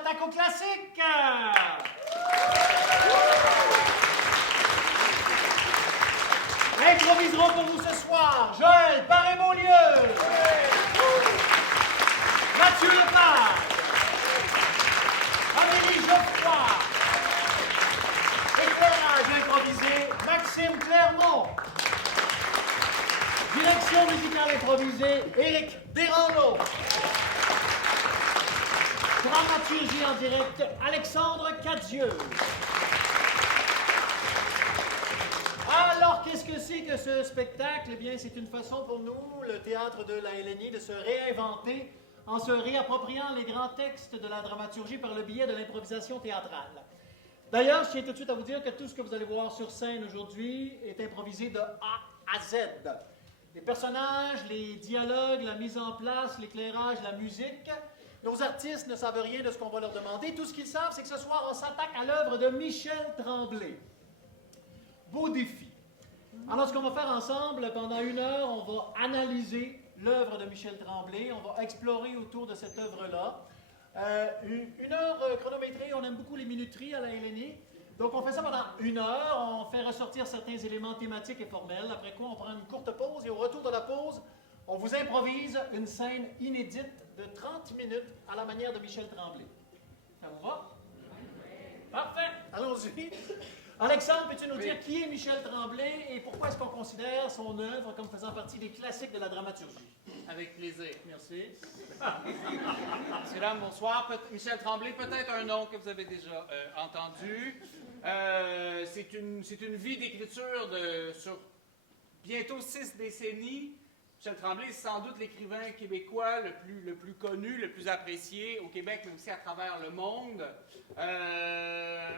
s'attaque au classique. Improviseront pour vous ce soir Joël Paré-Beaulieu, Mathieu Lepage, Amélie Geoffroy, éclairage improvisé Maxime Clermont, direction musicale improvisée Éric Desrandeaux, dramaturgie en direct Alexandre Cadieux. Alors, qu'est-ce que c'est que ce spectacle? Eh bien, c'est une façon pour nous, le théâtre de la LNI, de se réinventer en se réappropriant les grands textes de la dramaturgie par le biais de l'improvisation théâtrale. D'ailleurs, je tiens tout de suite à vous dire que tout ce que vous allez voir sur scène aujourd'hui est improvisé de A à Z. Les personnages, les dialogues, la mise en place, l'éclairage, la musique. Nos artistes ne savent rien de ce qu'on va leur demander. Tout ce qu'ils savent, c'est que ce soir, on s'attaque à l'œuvre de Michel Tremblay. Beau défi. Alors, ce qu'on va faire ensemble, pendant 1 heure, on va analyser l'œuvre de Michel Tremblay. On va explorer autour de cette œuvre-là. 1 heure chronométrée, on aime beaucoup les minuteries à la LNI. Donc, on fait ça pendant 1 heure. On fait ressortir certains éléments thématiques et formels. Après quoi, on prend une courte pause. Et au retour de la pause, on vous improvise une scène inédite de 30 minutes à la manière de Michel Tremblay. Ça vous va? Parfait. Allons-y. Alexandre, peux-tu nous dire qui est Michel Tremblay et pourquoi est-ce qu'on considère son œuvre comme faisant partie des classiques de la dramaturgie? Avec plaisir. Merci. Messieurs, dames, bonsoir. Michel Tremblay, peut-être un nom que vous avez déjà entendu. C'est une vie d'écriture sur bientôt 6 décennies. Michel Tremblay est sans doute l'écrivain québécois le plus connu, le plus apprécié au Québec, mais aussi à travers le monde.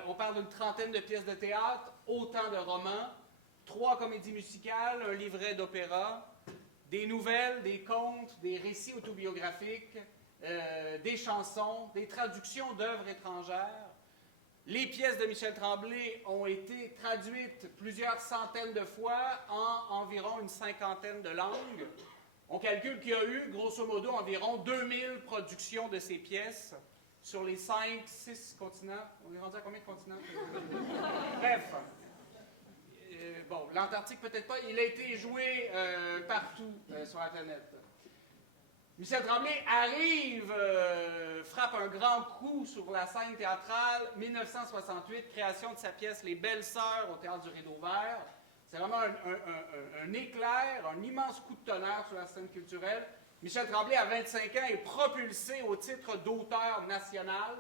On parle d'une trentaine de pièces de théâtre, autant de romans, 3 comédies musicales, un livret d'opéra, des nouvelles, des contes, des récits autobiographiques, des chansons, des traductions d'œuvres étrangères. Les pièces de Michel Tremblay ont été traduites plusieurs centaines de fois en environ une 50aine de langues. On calcule qu'il y a eu, grosso modo, environ 2000 productions de ces pièces sur les 5, 6 continents. On est rendu à combien de continents? Bref. Bon, l'Antarctique peut-être pas. Il a été joué partout sur la planète. Michel Tremblay arrive, frappe un grand coup sur la scène théâtrale, 1968, création de sa pièce Les Belles Sœurs au Théâtre du Rideau-Vert. C'est vraiment un éclair, un immense coup de tonnerre sur la scène culturelle. Michel Tremblay, à 25 ans, est propulsé au titre d'auteur national.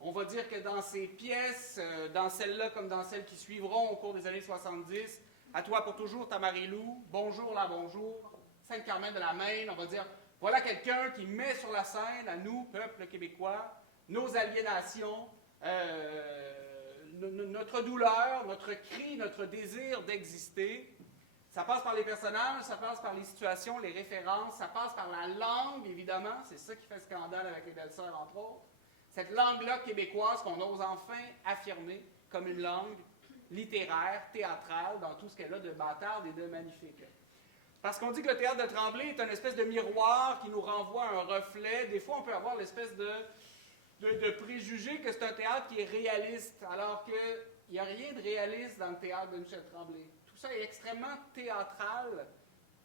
On va dire que dans ses pièces, dans celle-là comme dans celles qui suivront au cours des années 70, À toi pour toujours, Tamarilou, Bonjour là, bonjour, Sainte-Carmen de la Maine, on va dire... Voilà quelqu'un qui met sur la scène, à nous, peuple québécois, nos aliénations, notre douleur, notre cri, notre désir d'exister. Ça passe par les personnages, ça passe par les situations, les références, ça passe par la langue, évidemment. C'est ça qui fait scandale avec les Belles-Sœurs, entre autres. Cette langue-là québécoise qu'on ose enfin affirmer comme une langue littéraire, théâtrale, dans tout ce qu'elle a de bâtard et de magnifique. Parce qu'on dit que le théâtre de Tremblay est une espèce de miroir qui nous renvoie à un reflet. Des fois, on peut avoir l'espèce de préjugé que c'est un théâtre qui est réaliste, alors qu'il n'y a rien de réaliste dans le théâtre de Michel Tremblay. Tout ça est extrêmement théâtral.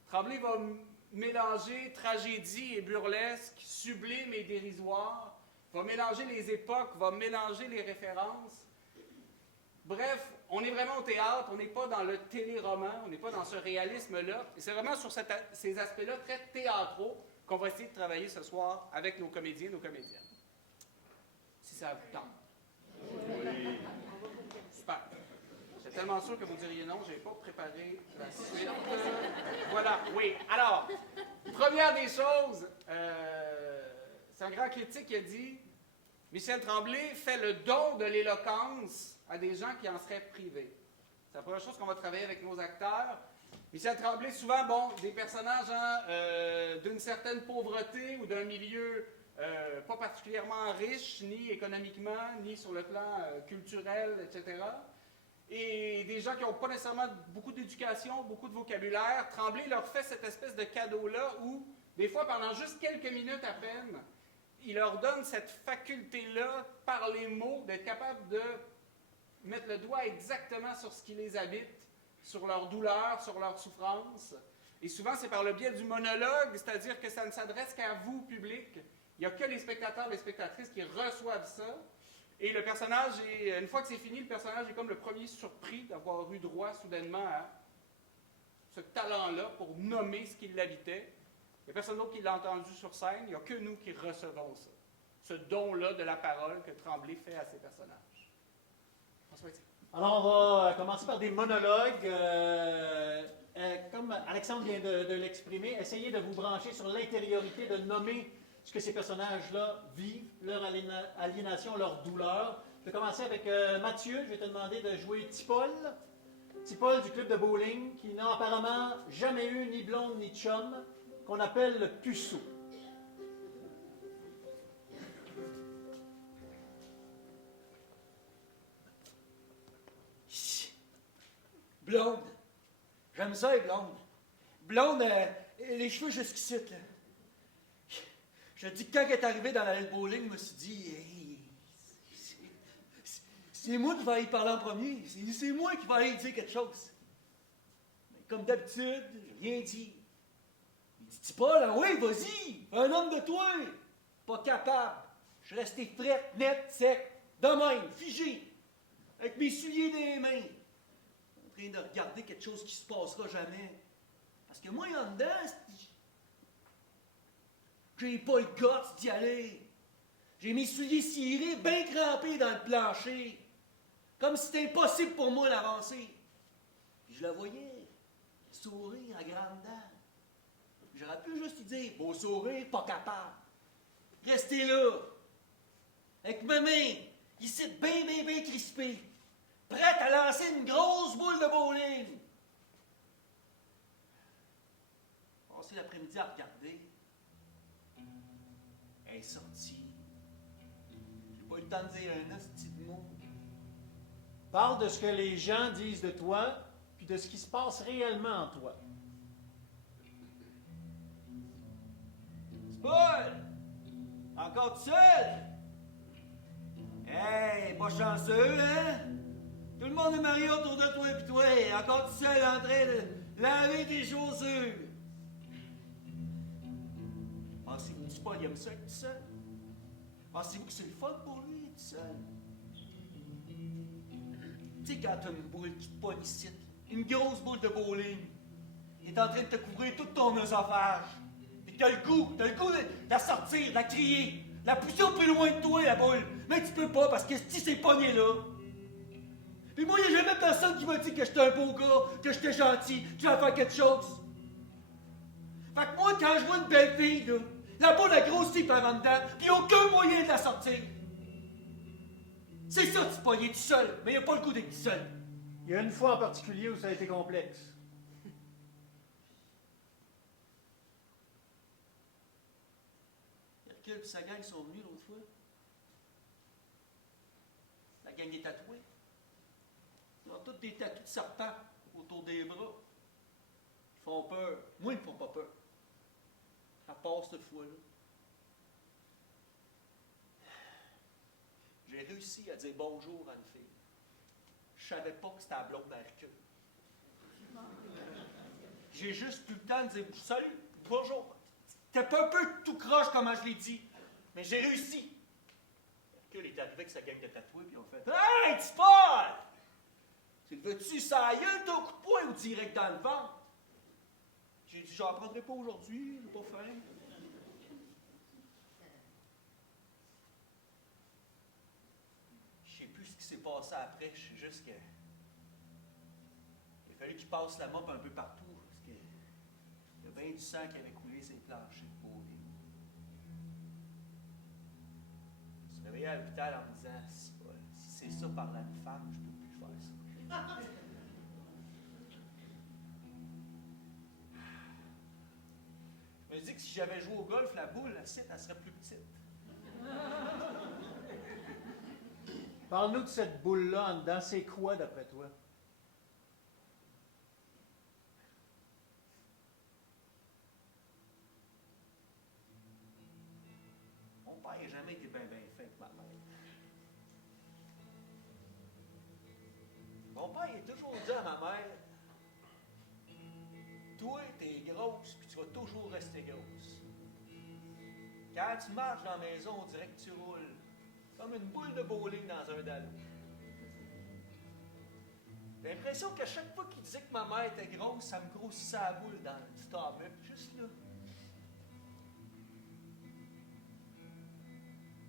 Tremblay va mélanger tragédie et burlesque, sublime et dérisoire, va mélanger les époques, va mélanger les références. Bref, on est vraiment au théâtre, on n'est pas dans le téléroman, on n'est pas dans ce réalisme-là. Et c'est vraiment sur ces aspects-là très théâtraux qu'on va essayer de travailler ce soir avec nos comédiens, nos comédiennes. Si ça vous tente. Oui. Super. J'étais tellement sûr que vous diriez non, je n'ai pas préparé la suite. Voilà, oui. Alors, première des choses, c'est un grand critique qui a dit Michel Tremblay fait le don de l'éloquence à des gens qui en seraient privés. C'est la première chose qu'on va travailler avec nos acteurs. Michel Tremblay, souvent, bon, des personnages d'une certaine pauvreté ou d'un milieu pas particulièrement riche, ni économiquement, ni sur le plan culturel, etc. Et des gens qui n'ont pas nécessairement beaucoup d'éducation, beaucoup de vocabulaire. Tremblay leur fait cette espèce de cadeau-là où, des fois, pendant juste quelques minutes à peine, il leur donne cette faculté-là, par les mots, d'être capable de mettre le doigt exactement sur ce qui les habite, sur leur douleur, sur leur souffrance. Et souvent, c'est par le biais du monologue, c'est-à-dire que ça ne s'adresse qu'à vous, public. Il n'y a que les spectateurs, les spectatrices qui reçoivent ça. Et le personnage, une fois que c'est fini, le personnage est comme le premier surpris d'avoir eu droit soudainement à ce talent-là pour nommer ce qui l'habitait. Il n'y a personne d'autre qui l'a entendu sur scène, il n'y a que nous qui recevons ça. Ce don-là de la parole que Tremblay fait à ses personnages. François Étienne. Alors, on va commencer par des monologues. Comme Alexandre vient de l'exprimer, essayez de vous brancher sur l'intériorité, de nommer ce que ces personnages-là vivent, leur aliénation, leur douleur. Je vais commencer avec Mathieu. Je vais te demander de jouer Tipol. Tipol du club de bowling, qui n'a apparemment jamais eu ni blonde ni chum, qu'on appelle le puceau. Blonde. J'aime ça, les blondes. Blonde, les cheveux jusqu'ici, là. Je te dis que quand elle est arrivée dans la bowling, je me suis dit, hey, c'est moi qui vais y parler en premier. C'est moi qui vais aller dire quelque chose. Mais comme d'habitude, j'ai rien dit. Il dit, dis pas, là, oui, vas-y, un homme de toi. Pas capable. Je suis resté frette, net, sec, de même, figé, avec mes souliers dans les mains, en train de regarder quelque chose qui se passera jamais. Parce que moi, en dedans, j'ai pas le guts d'y aller. J'ai mes souliers cirés, bien crampés dans le plancher. Comme si c'était impossible pour moi d'avancer. Puis je la voyais, sourire à grande dents. J'aurais pu juste lui dire, beau sourire, pas capable. Restez là, avec ma main, ici, bien crispée, prête à lancer une grosse boule de bowling. Passer l'après-midi à regarder. Elle est sortie. J'ai pas eu le temps de dire un petit mot. Parle de ce que les gens disent de toi, puis de ce qui se passe réellement en toi. C'est Paul! Encore tout seul? Hey, pas chanceux, hein? Tout le monde est marié autour de toi et toi. Encore tout seul en train de laver tes chaussures. Pensez-vous que Paul aime ça être tout seul? Pensez-vous que c'est le fun pour lui, tout seul? Tu sais, quand t'as une boule qui te pogne ici, une grosse boule de bowling, il est en train de te couvrir tout ton œsophage. Et t'as le goût de la sortir, de la crier, de la pousser au plus loin de toi, la boule. Mais tu peux pas parce que si c'est pogné là. Puis moi, il n'y a jamais personne qui m'a dit que j'étais un beau gars, que j'étais gentil, que j'allais faire quelque chose. Fait que moi, quand je vois une belle fille, là, la boule a grossi par en dedans, puis il n'y a aucun moyen de la sortir. C'est ça, tu pognes tout seul, mais il n'y a pas le goût d'être tout seul. Il y a une fois en particulier où ça a été complexe. Hercule et sa gang sont venus l'autre fois. La gang des tatoués. Ils ont tous des tatous de serpent autour des bras. Ils font peur. Moi, ils me font pas peur. À part cette fois-là. J'ai réussi à dire bonjour à une fille. Je savais pas que c'était la blonde d'Hercule. J'ai juste eu le temps de dire salut, bonjour. C'était pas un peu tout croche comment je l'ai dit, mais j'ai réussi. Hercule est arrivé avec sa gang de tatoués, puis on fait hey, tu parles! Tu le veux-tu ça aille ton coup de poing ou direct dans le ventre? J'ai dit j'en prendrai pas aujourd'hui, j'ai pas faim. Je sais plus ce qui s'est passé après, je sais juste que. Il a fallu qu'il passe la mop un peu partout, parce que. Il y a bien du sang qui avait coulé ses planchers de bowling. Je me suis réveillé à l'hôpital en me disant si c'est ça par la femme, je peux plus faire ça. Je me dis que si j'avais joué au golf, la boule, la site, elle serait plus petite. Parle-nous de cette boule-là en dedans. C'est quoi, d'après toi? Mon père. Mon père, il a toujours dit à ma mère, toi, t'es grosse, puis tu vas toujours rester grosse. Quand tu marches dans la maison, on dirait que tu roules comme une boule de bowling dans un dallo. J'ai l'impression qu'à chaque fois qu'il disait que ma mère était grosse, ça me grossissait la boule dans le stomach, juste là.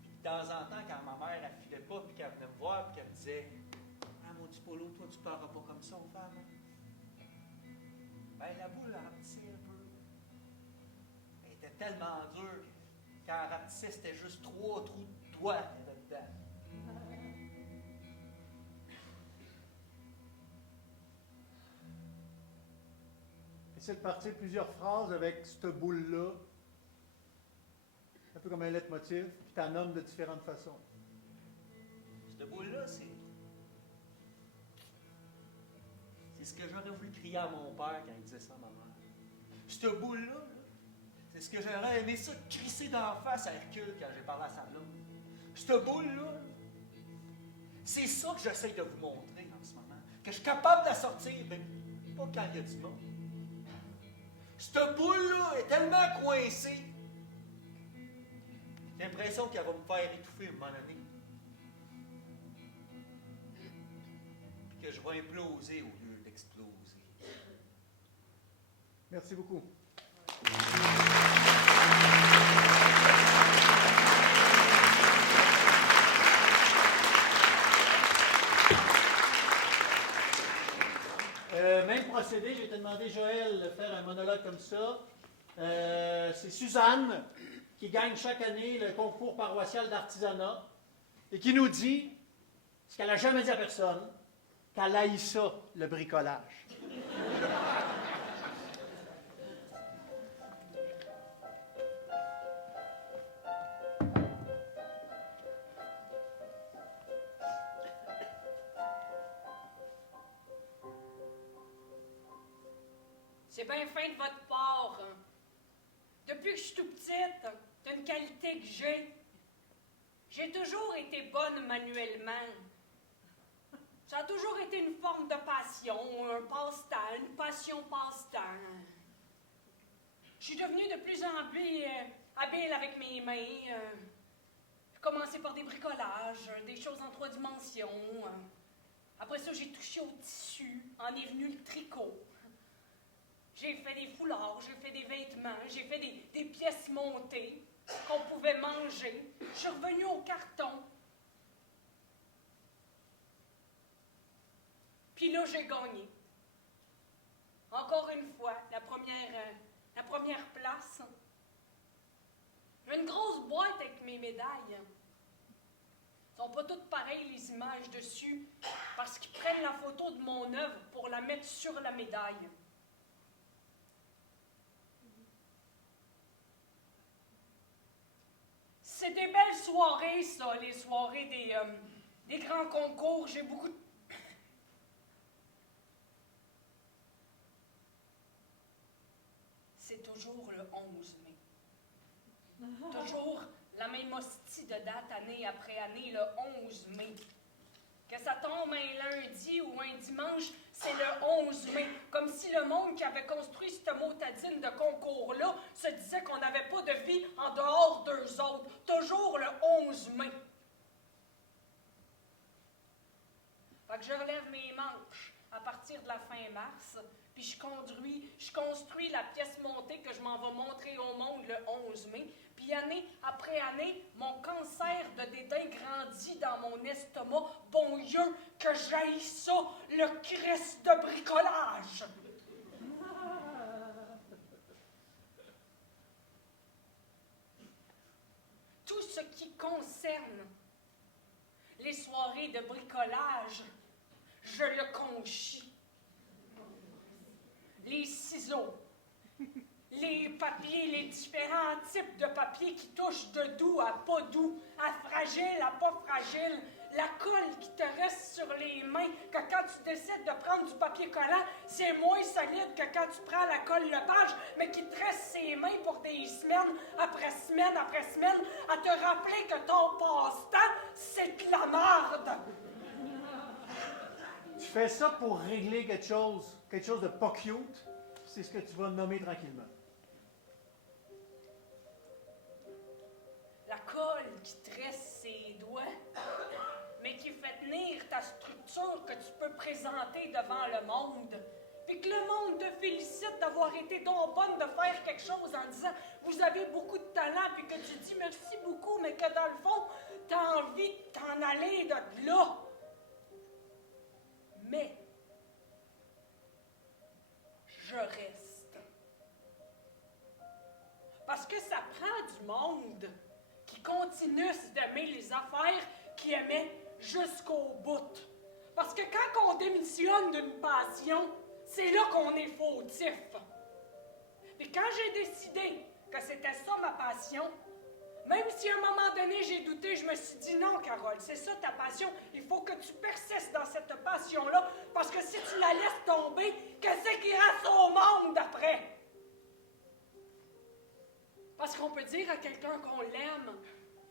Puis de temps en temps, quand ma mère, elle filait pas, puis qu'elle venait me voir, puis qu'elle me disait, ah, mon petit Polo, toi, tu parleras pas comme ça aux femmes, hein? Ben, la boule, elle rapetissait un peu. Elle était tellement dure que quand elle rapetissait, c'était juste 3 trous de doigts qu'il y avait dedans. Essaie de partir plusieurs phrases avec cette boule-là, un peu comme un leitmotiv, puis tu la nommes de différentes façons. Cette boule-là, c'est ce que j'aurais voulu crier à mon père quand il disait ça à ma mère. Cette boule-là, c'est ce que j'aurais aimé ça crisser d'en face à Hercule quand j'ai parlé à sa blonde. Cette boule-là, c'est ça que j'essaie de vous montrer en ce moment. Que je suis capable de la sortir, mais pas quand il y a du monde. Cette boule-là est tellement coincée. J'ai l'impression qu'elle va me faire étouffer à un moment donné. Puis que je vais imploser au lieu d'exploser. Merci beaucoup. Même procédé, j'ai demandé Joël de faire un monologue comme ça. C'est Suzanne qui gagne chaque année le concours paroissial d'artisanat et qui nous dit, ce qu'elle n'a jamais dit à personne, qu'elle haït ça, le bricolage. C'est bien fin de votre part. Depuis que je suis tout petite, c'est une qualité que j'ai. J'ai toujours été bonne manuellement. Ça a toujours été une forme de passion, un passe-temps, une passion passe-temps. Je suis devenue de plus en plus habile avec mes mains. J'ai commencé par des bricolages, des choses en 3 dimensions. Après ça, j'ai touché au tissu. En est venu le tricot. J'ai fait des foulards, j'ai fait des vêtements, j'ai fait des pièces montées qu'on pouvait manger. Je suis revenue au carton. Puis là, j'ai gagné. Encore une fois, la première place. J'ai une grosse boîte avec mes médailles. Elles sont pas toutes pareilles, les images dessus, parce qu'ils prennent la photo de mon œuvre pour la mettre sur la médaille. C'est des belles soirées, ça, les soirées des grands concours. J'ai beaucoup de... C'est toujours le 11 mai. Toujours la même hostie de date, année après année, le 11 mai. Que ça tombe un lundi ou un dimanche, c'est le 11 mai. Comme si le monde qui avait construit cette motadine de concours-là se disait qu'on n'avait pas de vie en dehors d'eux autres. Toujours le 11 mai. Fait que je relève mes manches à partir de la fin mars, puis je construis la pièce montée que je m'en vais montrer au monde le 11 mai. Puis année après année, mon cancer de dédain grandit dans mon estomac. Bon Dieu, que j'haïs ça, le Christ de bricolage! Tout ce qui concerne les soirées de bricolage, je le conchis. Les ciseaux, les papiers, les différents types de papiers qui touchent de doux à pas doux, à fragile à pas fragile, la colle qui te reste sur les mains, que quand tu décides de prendre du papier collant, c'est moins solide que quand tu prends la colle Lepage, mais qui te reste ses mains pour des semaines après semaine après semaine, à te rappeler que ton passe-temps, c'est de la merde. fais ça pour régler quelque chose de pas cute, c'est ce que tu vas nommer tranquillement. La colle qui tresse ses doigts, mais qui fait tenir ta structure que tu peux présenter devant le monde. Puis que le monde te félicite d'avoir été donc bonne de faire quelque chose en disant « Vous avez beaucoup de talent », puis que tu dis « Merci beaucoup », mais que dans le fond, t'as envie de t'en aller de là. Mais, je reste. Parce que ça prend du monde qui continue d'aimer les affaires qui aimaient jusqu'au bout. Parce que quand on démissionne d'une passion, c'est là qu'on est fautif. Et quand j'ai décidé que c'était ça ma passion, même si à un moment donné j'ai douté, je me suis dit non, Carole, c'est ça ta passion, il faut que tu persistes dans cette passion-là, parce que si tu la laisses tomber, qu'est-ce qui reste au monde après? Parce qu'on peut dire à quelqu'un qu'on l'aime,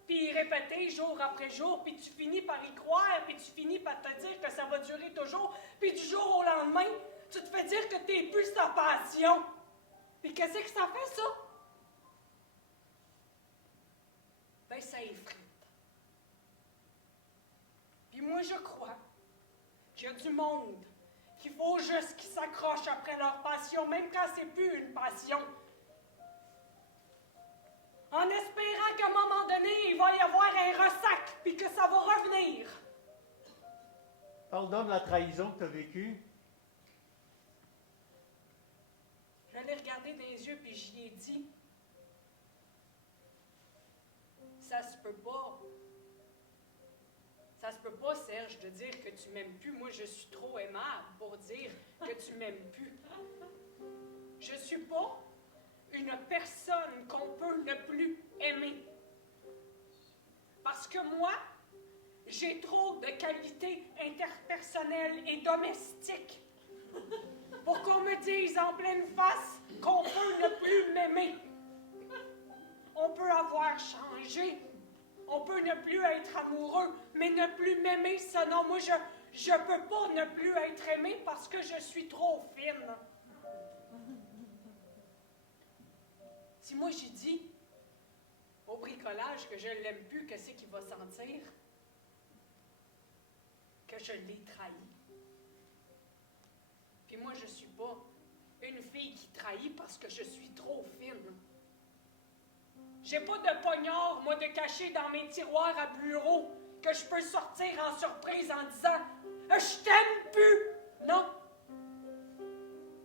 puis y répéter jour après jour, puis tu finis par y croire, puis tu finis par te dire que ça va durer toujours, puis du jour au lendemain, tu te fais dire que t'es plus sa passion. Puis qu'est-ce que ça fait, ça? Ben, ça effrite. Puis moi, je crois qu'il y a du monde qu'il faut juste qu'ils s'accrochent après leur passion, même quand c'est plus une passion. En espérant qu'à un moment donné, il va y avoir un ressac, puis que ça va revenir. Parle-donc de la trahison que tu as vécue. Je l'ai regardé dans les yeux, puis j'y ai dit, ça se peut pas. Ça se peut pas, Serge, de dire que tu m'aimes plus. Moi, je suis trop aimable pour dire que tu m'aimes plus. Je suis pas une personne qu'on peut ne plus aimer. Parce que moi, j'ai trop de qualités interpersonnelles et domestiques pour qu'on me dise en pleine face qu'on peut ne plus m'aimer. On peut avoir changé, on peut ne plus être amoureux, mais ne plus m'aimer, ça non, moi je peux pas ne plus être aimé parce que je suis trop fine. Si moi j'ai dit au bricolage que je l'aime plus, qu'est-ce qu'il va sentir? Que je l'ai trahi. Puis moi, je suis pas une fille qui trahit parce que je suis trop fine. J'ai pas de poignard, moi, de cacher dans mes tiroirs à bureau que je peux sortir en surprise en disant « Je t'aime plus! » Non.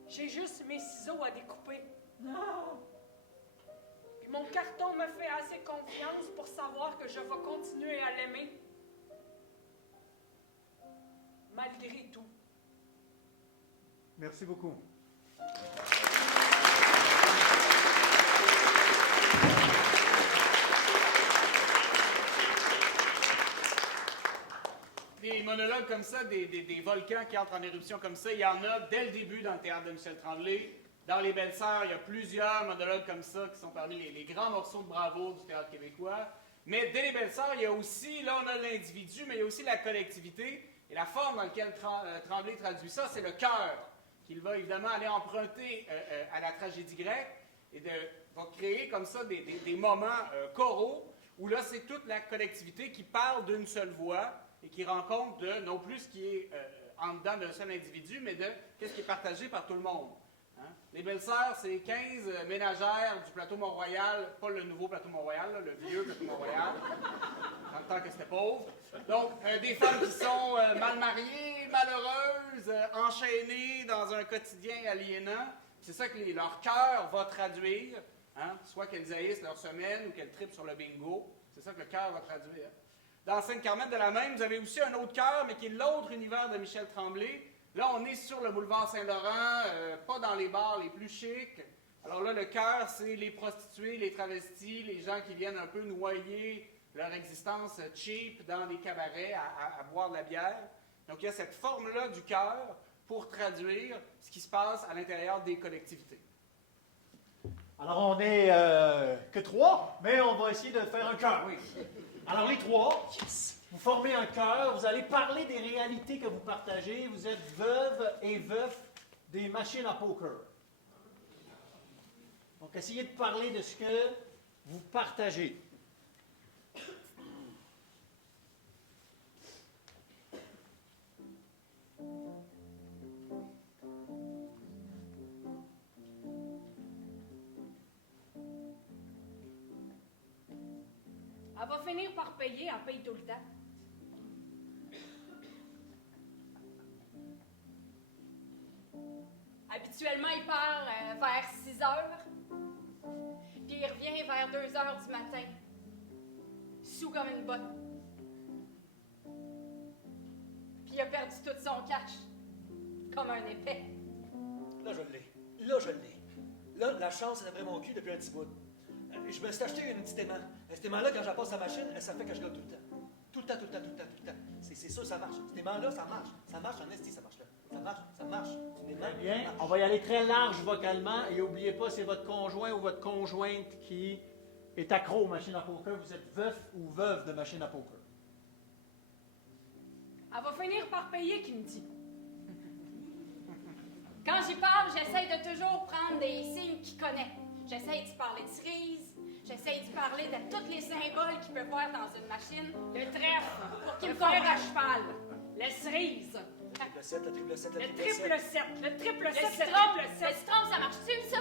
J'ai juste mes ciseaux à découper. Non. Puis mon carton me fait assez confiance pour savoir que je vais continuer à l'aimer. Malgré tout. Merci beaucoup. Des monologues comme ça, des volcans qui entrent en éruption comme ça, il y en a dès le début dans le théâtre de Michel Tremblay. Dans Les Belles-Sœurs, il y a plusieurs monologues comme ça qui sont parmi les grands morceaux de bravoure du théâtre québécois. Mais dès Les Belles-Sœurs, il y a aussi, là on a l'individu, mais il y a aussi la collectivité. Et la forme dans laquelle Tremblay traduit ça, c'est le cœur, qu'il va évidemment aller emprunter à la tragédie grecque et va créer comme ça des moments choraux où là c'est toute la collectivité qui parle d'une seule voix et qui rend compte de non plus ce qui est en dedans d'un seul individu, mais de ce qui est partagé par tout le monde. Hein? Les Belles-Sœurs, c'est 15 ménagères du plateau Mont-Royal, pas le nouveau plateau Mont-Royal, là, le vieux plateau Mont-Royal, dans le temps que c'était pauvre. Donc, des femmes qui sont mal mariées, malheureuses, enchaînées dans un quotidien aliénant. C'est ça que leur cœur va traduire, hein? Soit qu'elles haïssent leur semaine ou qu'elles trippent sur le bingo. C'est ça que le cœur va traduire. Dans Sainte-Carmette de la Même, vous avez aussi un autre cœur, mais qui est l'autre univers de Michel Tremblay. Là, on est sur le boulevard Saint-Laurent, pas dans les bars les plus chics. Alors là, le cœur, c'est les prostituées, les travestis, les gens qui viennent un peu noyer leur existence cheap dans des cabarets à boire de la bière. Donc, il y a cette forme-là du cœur pour traduire ce qui se passe à l'intérieur des collectivités. Alors, on n'est que 3, mais on va essayer de faire un chœur. Oui. Alors, les 3, Yes! Vous formez un chœur, vous allez parler des réalités que vous partagez. Vous êtes veuve et veuf des machines à poker. Donc, essayez de parler de ce que vous partagez. Elle va finir par payer, elle paye tout le temps. Habituellement, il part vers 6 heures, puis il revient vers 2 heures du matin, sous comme une botte. Puis il a perdu tout son cash, comme un épais. Là, je l'ai. Là, je l'ai. Là, la chance, elle a pris mon cul depuis un petit bout. Je me suis acheté une petite aimant. Cet aimant-là, quand je la passe à la machine, ça fait que je l'ai tout le temps. Tout le temps, tout le temps, tout le temps, tout le temps. C'est sûr, ça marche. Cet aimant-là, ça marche. Ça marche en esti, ça marche là. Ça marche, ça marche. C'est une aimant, Très bien. ça marche. On va y aller très large vocalement. Et n'oubliez pas, c'est votre conjoint ou votre conjointe qui est accro aux machines à poker. Vous êtes veuf ou veuve de machines à poker. Elle va finir par payer, qui me dit. Quand j'y parle, j'essaie de toujours prendre des signes qu'il connaît. J'essaie d'y parler de cerise, j'essaie d'y parler de tous les symboles qu'il peut voir dans une machine. Le trèfle, pour qu'il me fer à cheval, la cerise, Le triple 7, le triple 7, le triple 7, le triple 7, Le le citron, triple 7. le citron, ça marche-tu, ça?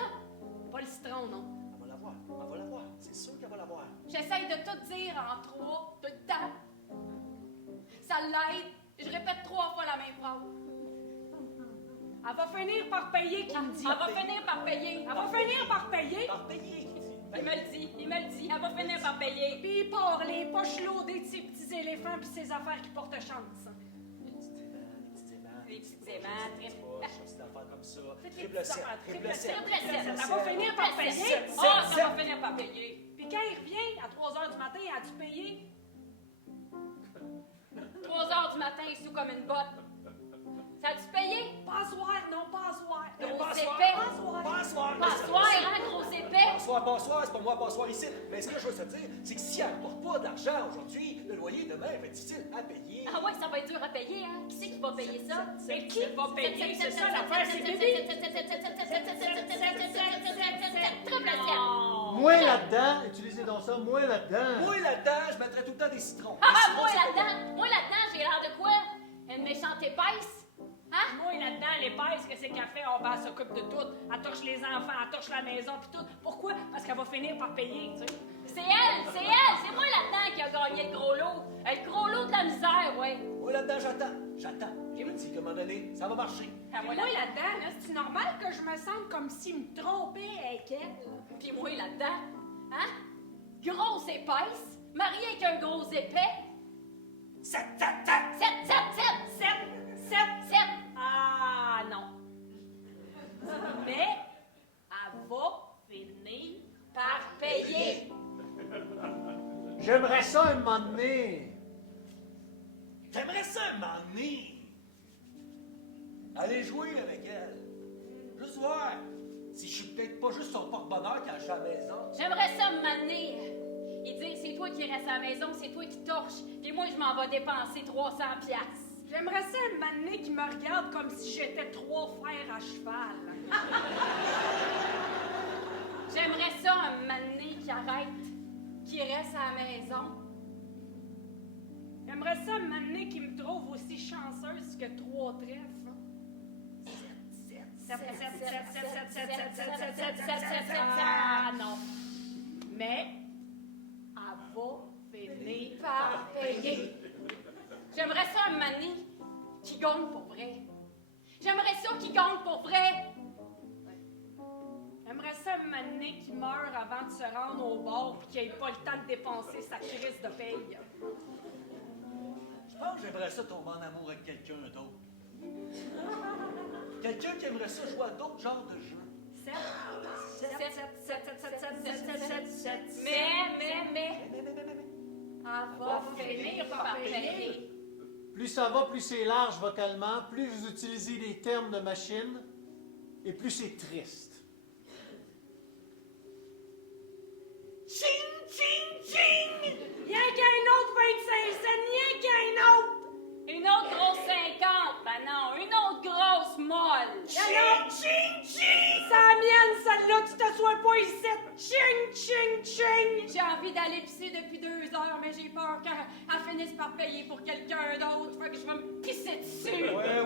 Pas le citron, non. Elle va l'avoir. Elle va l'avoir. C'est sûr qu'elle va l'avoir. J'essaye de tout dire en 3, tout le temps. Ça l'aide. Je répète 3 fois la même phrase. Elle va finir par payer, qui me dit. Elle va finir par payer. Elle va finir par payer, Par payer, qui dit. Il me le dit, il me le dit. Elle va finir par payer. puis il part les poches loadées de ses petits éléphants puis ses affaires qui portent chance. Les petits aimants, Les petits aimants, triple. des affaires comme ça. Toutes les Triple petites 7, affaires, triple triple 7. Triple 7. Elle va finir par payer. Oh, ça va finir par payer. Puis quand il revient à 3 heures du matin, as-tu payé? 3 heures du matin, sous comme une botte. Ça a-tu payé? Passoire, non, passoire. Gros Passoire. épais. Passoire. Passoire. Passoire, hein, gros épais. Passoire, passoire, c'est pas moi passoire ici. Mais ce que je veux te dire, c'est que si elle ne porte pas d'argent aujourd'hui, le loyer demain va être difficile à payer. Ah ouais, ça va être dur à payer, hein? Qui c'est qui va payer ça? Mais qui va payer? C'est ça l'affaire, c'est Bibi. Triple 7. Moins là-dedans, utilisez donc ça, moins là-dedans. Moi, là-dedans, je mettrais tout le temps des citrons. Ah, Des citrons, moi c'est pas là-dedans, j'ai l'air de quoi? Une méchante épaisse? Hein? Moi, là-dedans, l'épaisse, qu'est-ce qu'elle fait? Oh, ben, elle s'occupe de tout. Elle torche les enfants, elle torche la maison, puis tout. Pourquoi? Parce qu'elle va finir par payer, tu sais. C'est c'est moi là-dedans qui a gagné le gros lot. Le gros lot de la misère, ouais. Moi, là-dedans, j'attends. Je me dis qu'à un moment donné, ça va marcher. Ah, Moi, là-dedans, là, c'est normal que je me sente comme s'il me trompait avec elle. Puis moi là-dedans, hein? Grosse épaisse, mariée avec un gros épais. 7. 7. 7. Ah, non. Mais, elle va finir Par payer. J'aimerais ça un moment donné. J'aimerais ça un moment donné. Aller jouer avec elle. Juste voir si je suis peut-être pas juste son porte-bonheur quand je suis à la maison. J'aimerais ça me m'amener. Il dit, c'est toi qui restes à la maison, c'est toi qui torches. Puis moi, je m'en vais dépenser 300 piastres. J'aimerais ça un moment donné qui me regarde comme si j'étais 3 frères à cheval. J'aimerais ça un moment donné qui arrête, qui reste à la maison. J'aimerais ça un moment donné qui me trouve aussi chanceuse que 3 trèfles. 7. Ah non. Mais, elle va finir Par payer. J'aimerais ça un moment donné qui gagne pour vrai. J'aimerais ça qui gagne pour vrai. J'aimerais ça un moment donné qui meurt avant de se rendre au bar et qu'il n'ait pas le temps de dépenser sa crise de paye. Je pense que j'aimerais ça tomber en amour avec quelqu'un d'autre. Quelqu'un qui aimerait ça jouer à d'autres genres de jeux. 7. Mais, elle va finir par payer. Plus ça va, plus c'est large vocalement, plus vous utilisez des termes de machine, et plus c'est triste. Ching, ching, ching! Y'a qu'un autre 25 cents, qu'un autre! Une autre grosse 50. Ben non, une autre grosse molle. Ching, ching, ching! C'est la mienne, celle-là, tu t'assois pas ici! Ching, ching, ching! J'ai envie d'aller pisser depuis 2 heures, mais j'ai peur qu'elle finisse par payer pour quelqu'un d'autre. Fait que je vais me pisser dessus. Ouais,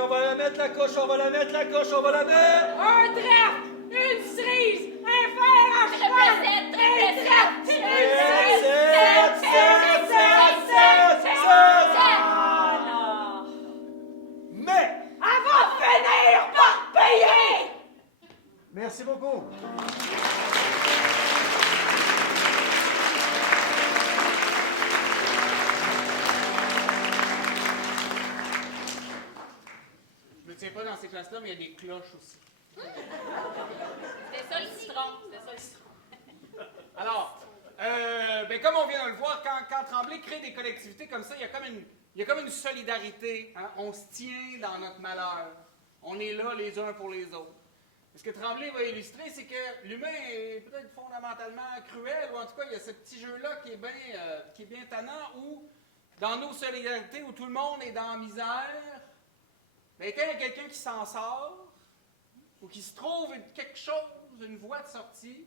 on va la mettre la coche, on va la mettre! Un trèfle! Une cerise! Un fer à cheval! Mais! Elle va finir par payer! Merci beaucoup. Je me tiens pas dans ces classes-là, mais il y a des cloches aussi. C'était ça le citron. Alors, ben comme on vient de le voir, quand Tremblay crée des collectivités comme ça, il y a comme une solidarité. Hein? On se tient dans notre malheur. On est là les uns pour les autres. Ce que Tremblay va illustrer, c'est que l'humain est peut-être fondamentalement cruel, ou en tout cas, il y a ce petit jeu-là qui est bien tannant, où, dans nos solidarités, où tout le monde est dans la misère, ben, quand il y a quelqu'un qui s'en sort, ou qui se trouve quelque chose, une voie de sortie,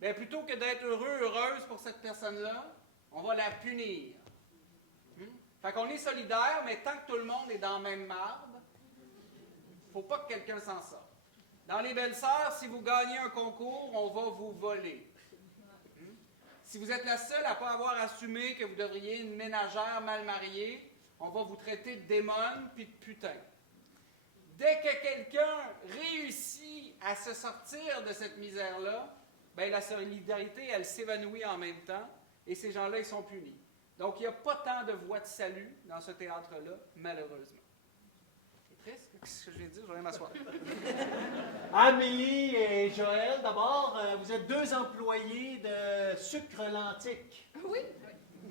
bien, plutôt que d'être heureux, heureuse pour cette personne-là, on va la punir. Fait qu'on est solidaire, mais tant que tout le monde est dans la même marde, il ne faut pas que quelqu'un s'en sorte. Dans les belles-sœurs, si vous gagnez un concours, on va vous voler. Si vous êtes la seule à ne pas avoir assumé que vous devriez une ménagère mal mariée, on va vous traiter de démon puis de putain. Dès que quelqu'un réussit à se sortir de cette misère-là, ben la solidarité, elle s'évanouit en même temps, et ces gens-là, ils sont punis. Donc, il n'y a pas tant de voies de salut dans ce théâtre-là, malheureusement. C'est triste, qu'est-ce que je viens de dire? Je vais aller m'asseoir. Amélie et Joël, d'abord, vous êtes 2 employés de Sucre Lantique. Oui.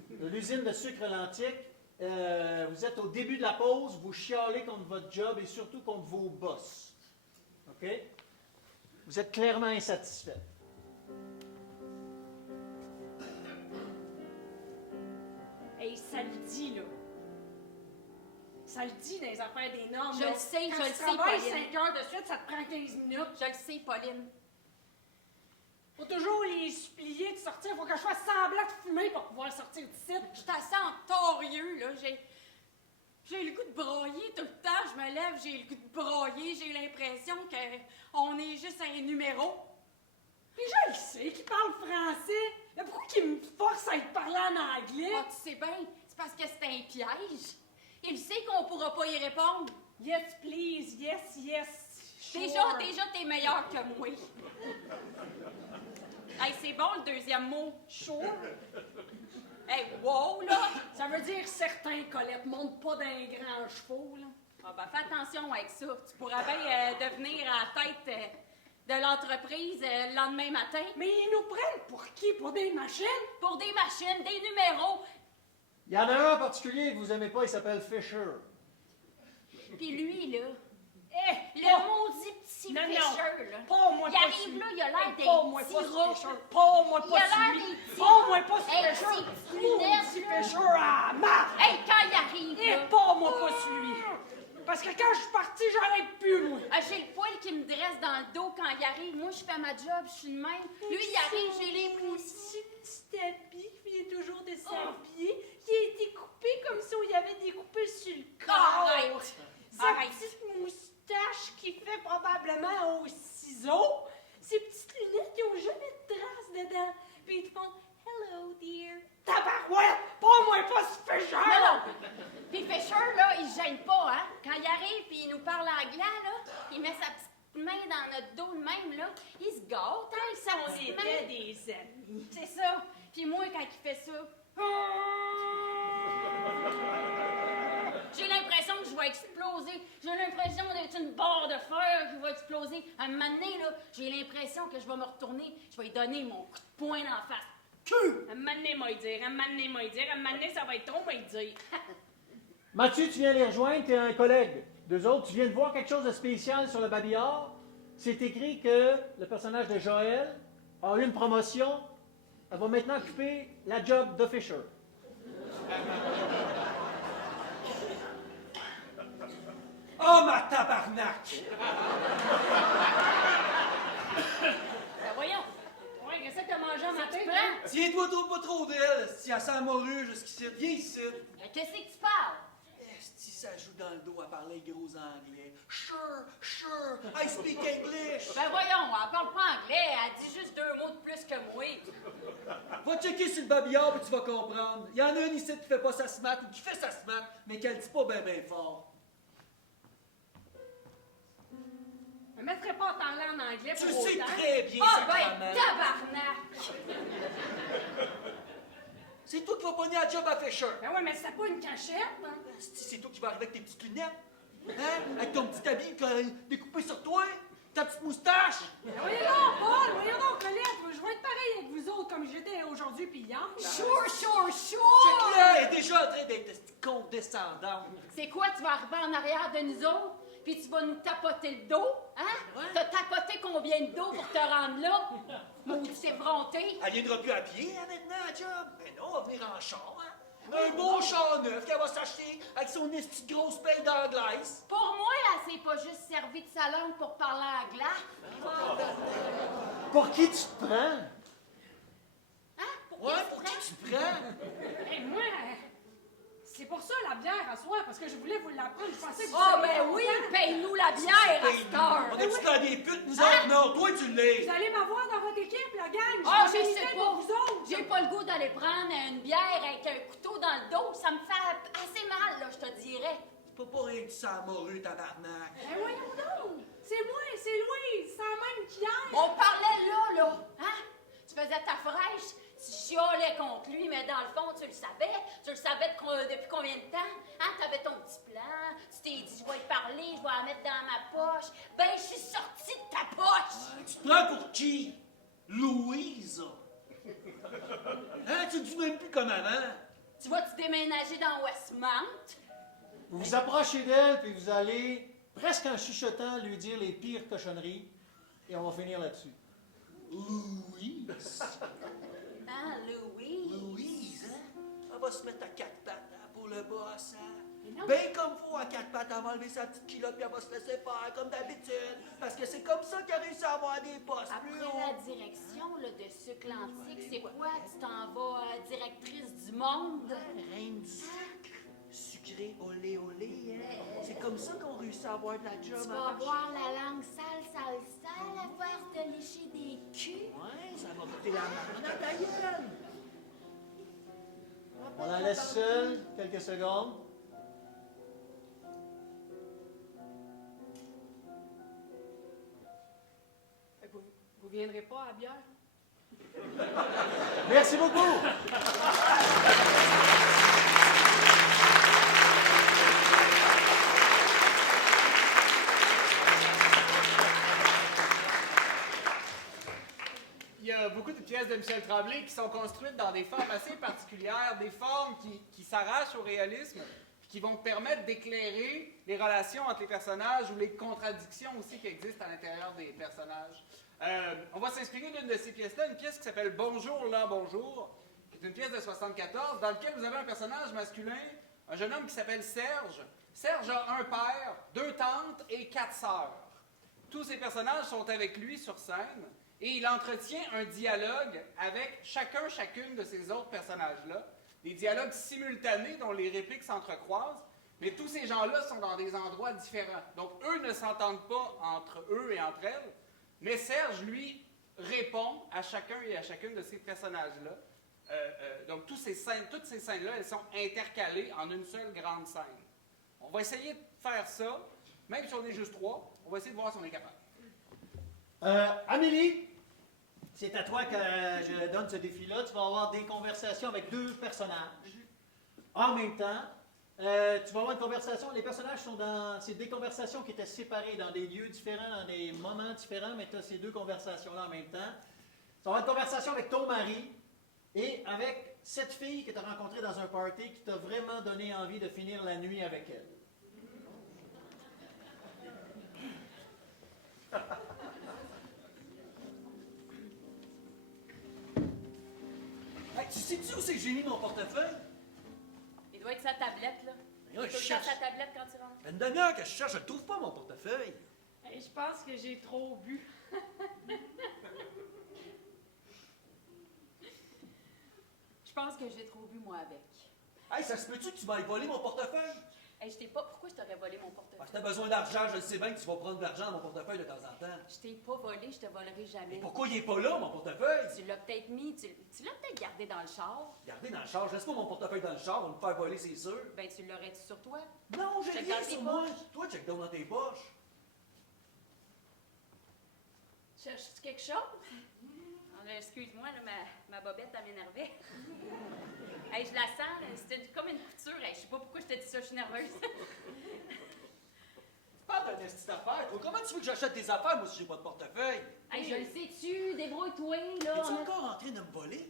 De l'usine de Sucre Lantique. Vous êtes au début de la pause, vous chialez contre votre job et surtout contre vos boss. OK? Vous êtes clairement insatisfait. Hey, ça le dit, là. Ça le dit dans les affaires des normes. Je là. le sais, Quand je le tu sais, travailles Pauline. 5 heures de suite, ça te prend 15 minutes. Je le sais, Pauline. Faut toujours les supplier de sortir. Faut que je fasse semblant de fumer pour pouvoir sortir du site. Je suis assez entorieux, là. J'ai le goût de broyer tout le temps. Je me lève, j'ai le goût de broyer. J'ai l'impression qu'on est juste un numéro. Mais je le sais qu'ils parlent français. Mais pourquoi qu'ils me forcent à être parler en anglais? Ah, tu sais bien, c'est parce que c'est un piège. Il sait qu'on pourra pas y répondre. Yes, please. Yes, yes. Sure. Déjà, t'es meilleur que moi. Hey, c'est bon le deuxième mot. Sure. Hey, wow, là! Ça veut dire certain, Colette. Monte pas d'un grand chevaux, là. Ah, ben, fais attention avec ça. Tu pourras bien devenir à la tête de l'entreprise le lendemain matin. Mais ils nous prennent pour qui? Pour des machines? Pour des machines, des numéros. Il y en a un en particulier que vous n'aimez pas, il s'appelle Fisher. Puis lui, là, Eh! le maudit petit Non, non. Fisher, là. Pas moi Il pas arrive celui. là, il a l'air Pas d'un moi petit pas ce rat. Fisher. Pas moi Il pas a l'air celui. des petits- Pas moi pas ce Hey, Fisher. ces petites lunettes, Petit là. Fisher à marre. Hey, quand il arrive, Et là, pas moi pas celui. Parce que quand je suis parti, j'arrête plus, moi. j'ai le poil qui me dresse dans le dos quand il arrive. Moi, je fais ma job, je suis le même. Lui, il arrive, j'ai l'impression. Petit habit qui vient toujours de s'habiller, qui a été coupé comme si on y avait découpé sur le corps. Arrête. Sa Arrête. petite moustache qui fait probablement au ciseau. Ses petites lunettes qui ont jamais de traces dedans. Puis ils te font « Hello, dear ». Tabarouette! Pas moi, pas ce Fisher! Non, non. Puis Fisher, là, il se gêne pas, hein. Quand il arrive puis il nous parle anglais, là, il met sa petite main dans notre dos de même, là. Il se gâte, hein, sa On petite était main. des amis. C'est ça. Puis moi, quand il fait ça, j'ai l'impression que je vais exploser. J'ai l'impression d'être une barre de fer qui va exploser. À un moment donné, là, j'ai l'impression que je vais me retourner. Je vais lui donner mon coup de poing dans la face. Un moment donné, moi dire, un moment donné, moi dire, un moment donné, ça va être trop, moi dire. Mathieu, tu viens les rejoindre, tu es un collègue. Deux autres, tu viens de voir quelque chose de spécial sur le babillard. C'est écrit que le personnage de Joël a eu une promotion. Elle va maintenant occuper la job de Fisher. Oh, ma tabarnak! Ben voyons. Ouais, qu'est-ce que t'as mangé en matin? Prends. Tiens-toi pas trop d'elle, si elle sent morue jusqu'ici. Viens ici. Mais qu'est-ce que tu parles? Si ça joue dans le dos à parler gros anglais. Sure, I speak English. Ben voyons, elle parle pas anglais, elle dit juste 2 mots de plus que moi. Va checker sur le babillard et tu vas comprendre. Il y en a une ici qui fait pas sa smat ou qui fait sa smat, mais qu'elle dit pas ben fort. Je me mettrais pas à parler en anglais Tu pour sais autant. très bien, Ah sacrément. ben, tabarnak! C'est toi qui vas pogner la job à Fisher. Ben ouais, mais c'est pas une cachette, hein? C'est toi qui vas arriver avec tes petites lunettes. Hein? Avec ton petit habit découpé sur toi. Ta petite moustache. Ben voyons donc, Paul, voyons donc, Colette, je vais être pareil avec vous autres comme j'étais aujourd'hui puis hier. Sure! Check-la, elle est déjà en train d'être condescendante. C'est quoi, tu vas arriver en arrière de nous autres, puis tu vas nous tapoter le dos, hein? Ouais. T'as tapoté combien de dos pour te rendre là? Maudit effronté! Elle viendra plus à pied, hein, maintenant, la job. Mais non, elle va venir en char, hein. Un beau char neuf qu'elle va s'acheter avec son esti de grosse paille d'anglaise. Pour moi, elle s'est pas juste servi de sa langue pour parler anglais. Pour qui tu te prends? Hein? Pour Ouais, qui pour tu qui prends? tu te prends? Et moi, c'est pour ça la bière à soir, parce que je voulais vous l'apprendre. Je pensais que vous Oh, saviez ben pas oui, autant. paye-nous la bière à cette heure. On est-tu dans des putes, nous autres? Non, toi, tu l'es. Vous allez m'avoir dans votre équipe, la gang. Ah, J'ai je une sais idée pas. pour vous autres. J'ai pas le goût d'aller prendre une bière avec un couteau dans le dos. Ça me fait assez mal, là, je te dirais. C'est pas pour rien que tu sens morue, tabarnak. Ben voyons donc. C'est moi, c'est Louise. C'est la même qu'hier. On parlait là, hein? Tu faisais ta fraîche, tu chiolais contre lui, mais dans le fond, tu le savais. Tu le savais depuis combien de temps? Hein? T'avais ton petit plan, tu t'es dit, je vais y parler, je vais la mettre dans ma poche. Ben, je suis sortie de ta poche! Tu te prends pour qui? Louise? Hein, tu te dis même plus comme avant. Tu vas-tu déménager dans Westmount? Vous vous approchez d'elle, puis vous allez, presque en chuchotant, lui dire les pires cochonneries, et on va finir là-dessus. Louise? Hein, Louis? Louise, hein? Elle va se mettre à 4 pattes hein, pour le boss, hein? Mais non. Ben comme faut à 4 pattes, elle va enlever sa petite culotte puis elle va se laisser faire comme d'habitude. Parce que c'est comme ça qu'elle a réussi à avoir des postes plus Après hauts. la direction là, de sucre l'antique, c'est quoi? Tu t'en vas directrice du monde? Reine du sucre. Sucré, olé, olé, hein? C'est comme ça qu'on réussit à avoir de la job Tu à vas marcher. voir la langue sale à force de lécher des culs. Ouais, ça va coûter la main à ta gueule. On la laisse seule quelques secondes. Vous viendrez pas à la bière? Merci beaucoup! Il y a beaucoup de pièces de Michel Tremblay qui sont construites dans des formes assez particulières, des formes qui s'arrachent au réalisme, puis qui vont permettre d'éclairer les relations entre les personnages ou les contradictions aussi qui existent à l'intérieur des personnages. On va s'inspirer d'une de ces pièces-là, une pièce qui s'appelle Bonjour, là, bonjour, qui est une pièce de 1974, dans laquelle vous avez un personnage masculin, un jeune homme qui s'appelle Serge. Serge a un père, 2 tantes et 4 sœurs. Tous ces personnages sont avec lui sur scène et il entretient un dialogue avec chacune de ces autres personnages-là. Des dialogues simultanés dont les répliques s'entrecroisent, mais tous ces gens-là sont dans des endroits différents. Donc, eux ne s'entendent pas entre eux et entre elles, mais Serge, lui, répond à chacun et à chacune de ces personnages-là. Donc, toutes ces scènes-là, elles sont intercalées en une seule grande scène. On va essayer de faire ça, même si on est juste 3, on va essayer de voir si on est capable. Amélie, c'est à toi que je donne ce défi-là. Tu vas avoir des conversations avec 2 personnages. En même temps, tu vas avoir une conversation. Les personnages sont dans. C'est des conversations qui étaient séparées dans des lieux différents, dans des moments différents, mais tu as ces 2 conversations-là en même temps. Tu vas avoir une conversation avec ton mari et avec cette fille que tu as rencontrée dans un party qui t'a vraiment donné envie de finir la nuit avec elle. Hey, tu sais-tu où c'est que j'ai mis mon portefeuille? Il doit être sa tablette, là. Ouais, je sur cherche. sa tablette quand tu rentres? Ça fait une demi-heure que je cherche, je ne trouve pas mon portefeuille. Hey, je pense que j'ai trop bu. Je pense que j'ai trop bu, moi, avec. Hey, ça se peut-tu que tu m'ailles volé mon portefeuille? Hey, je t'ai pas... Pourquoi je t'aurais volé mon portefeuille? Parce que t'as besoin d'argent, je sais bien que tu vas prendre de l'argent dans mon portefeuille de temps en temps. Je t'ai pas volé, je te volerai jamais. Mais pourquoi il est pas là, mon portefeuille? Tu l'as peut-être mis, tu l'as peut-être gardé dans le char. Gardez dans le char, je laisse pas mon portefeuille dans le char, on va me faire voler, c'est sûr. Ben, tu l'aurais-tu sur toi? Non, j'ai Check rien dans tes sur moi. poches. Toi, check donc dans tes poches. Cherches-tu quelque chose? Excuse-moi, là, ma bobette, elle m'énervait. Hey, je la sens, là, c'était comme une couture. Hey, je sais pas pourquoi je t'ai dit ça, je suis nerveuse. Pas d'un esti d'affaires. Toi, comment tu veux que j'achète des affaires, moi, si j'ai pas de portefeuille? Hey, je le sais-tu, débrouille-toi, là. Es-tu encore en train de me voler?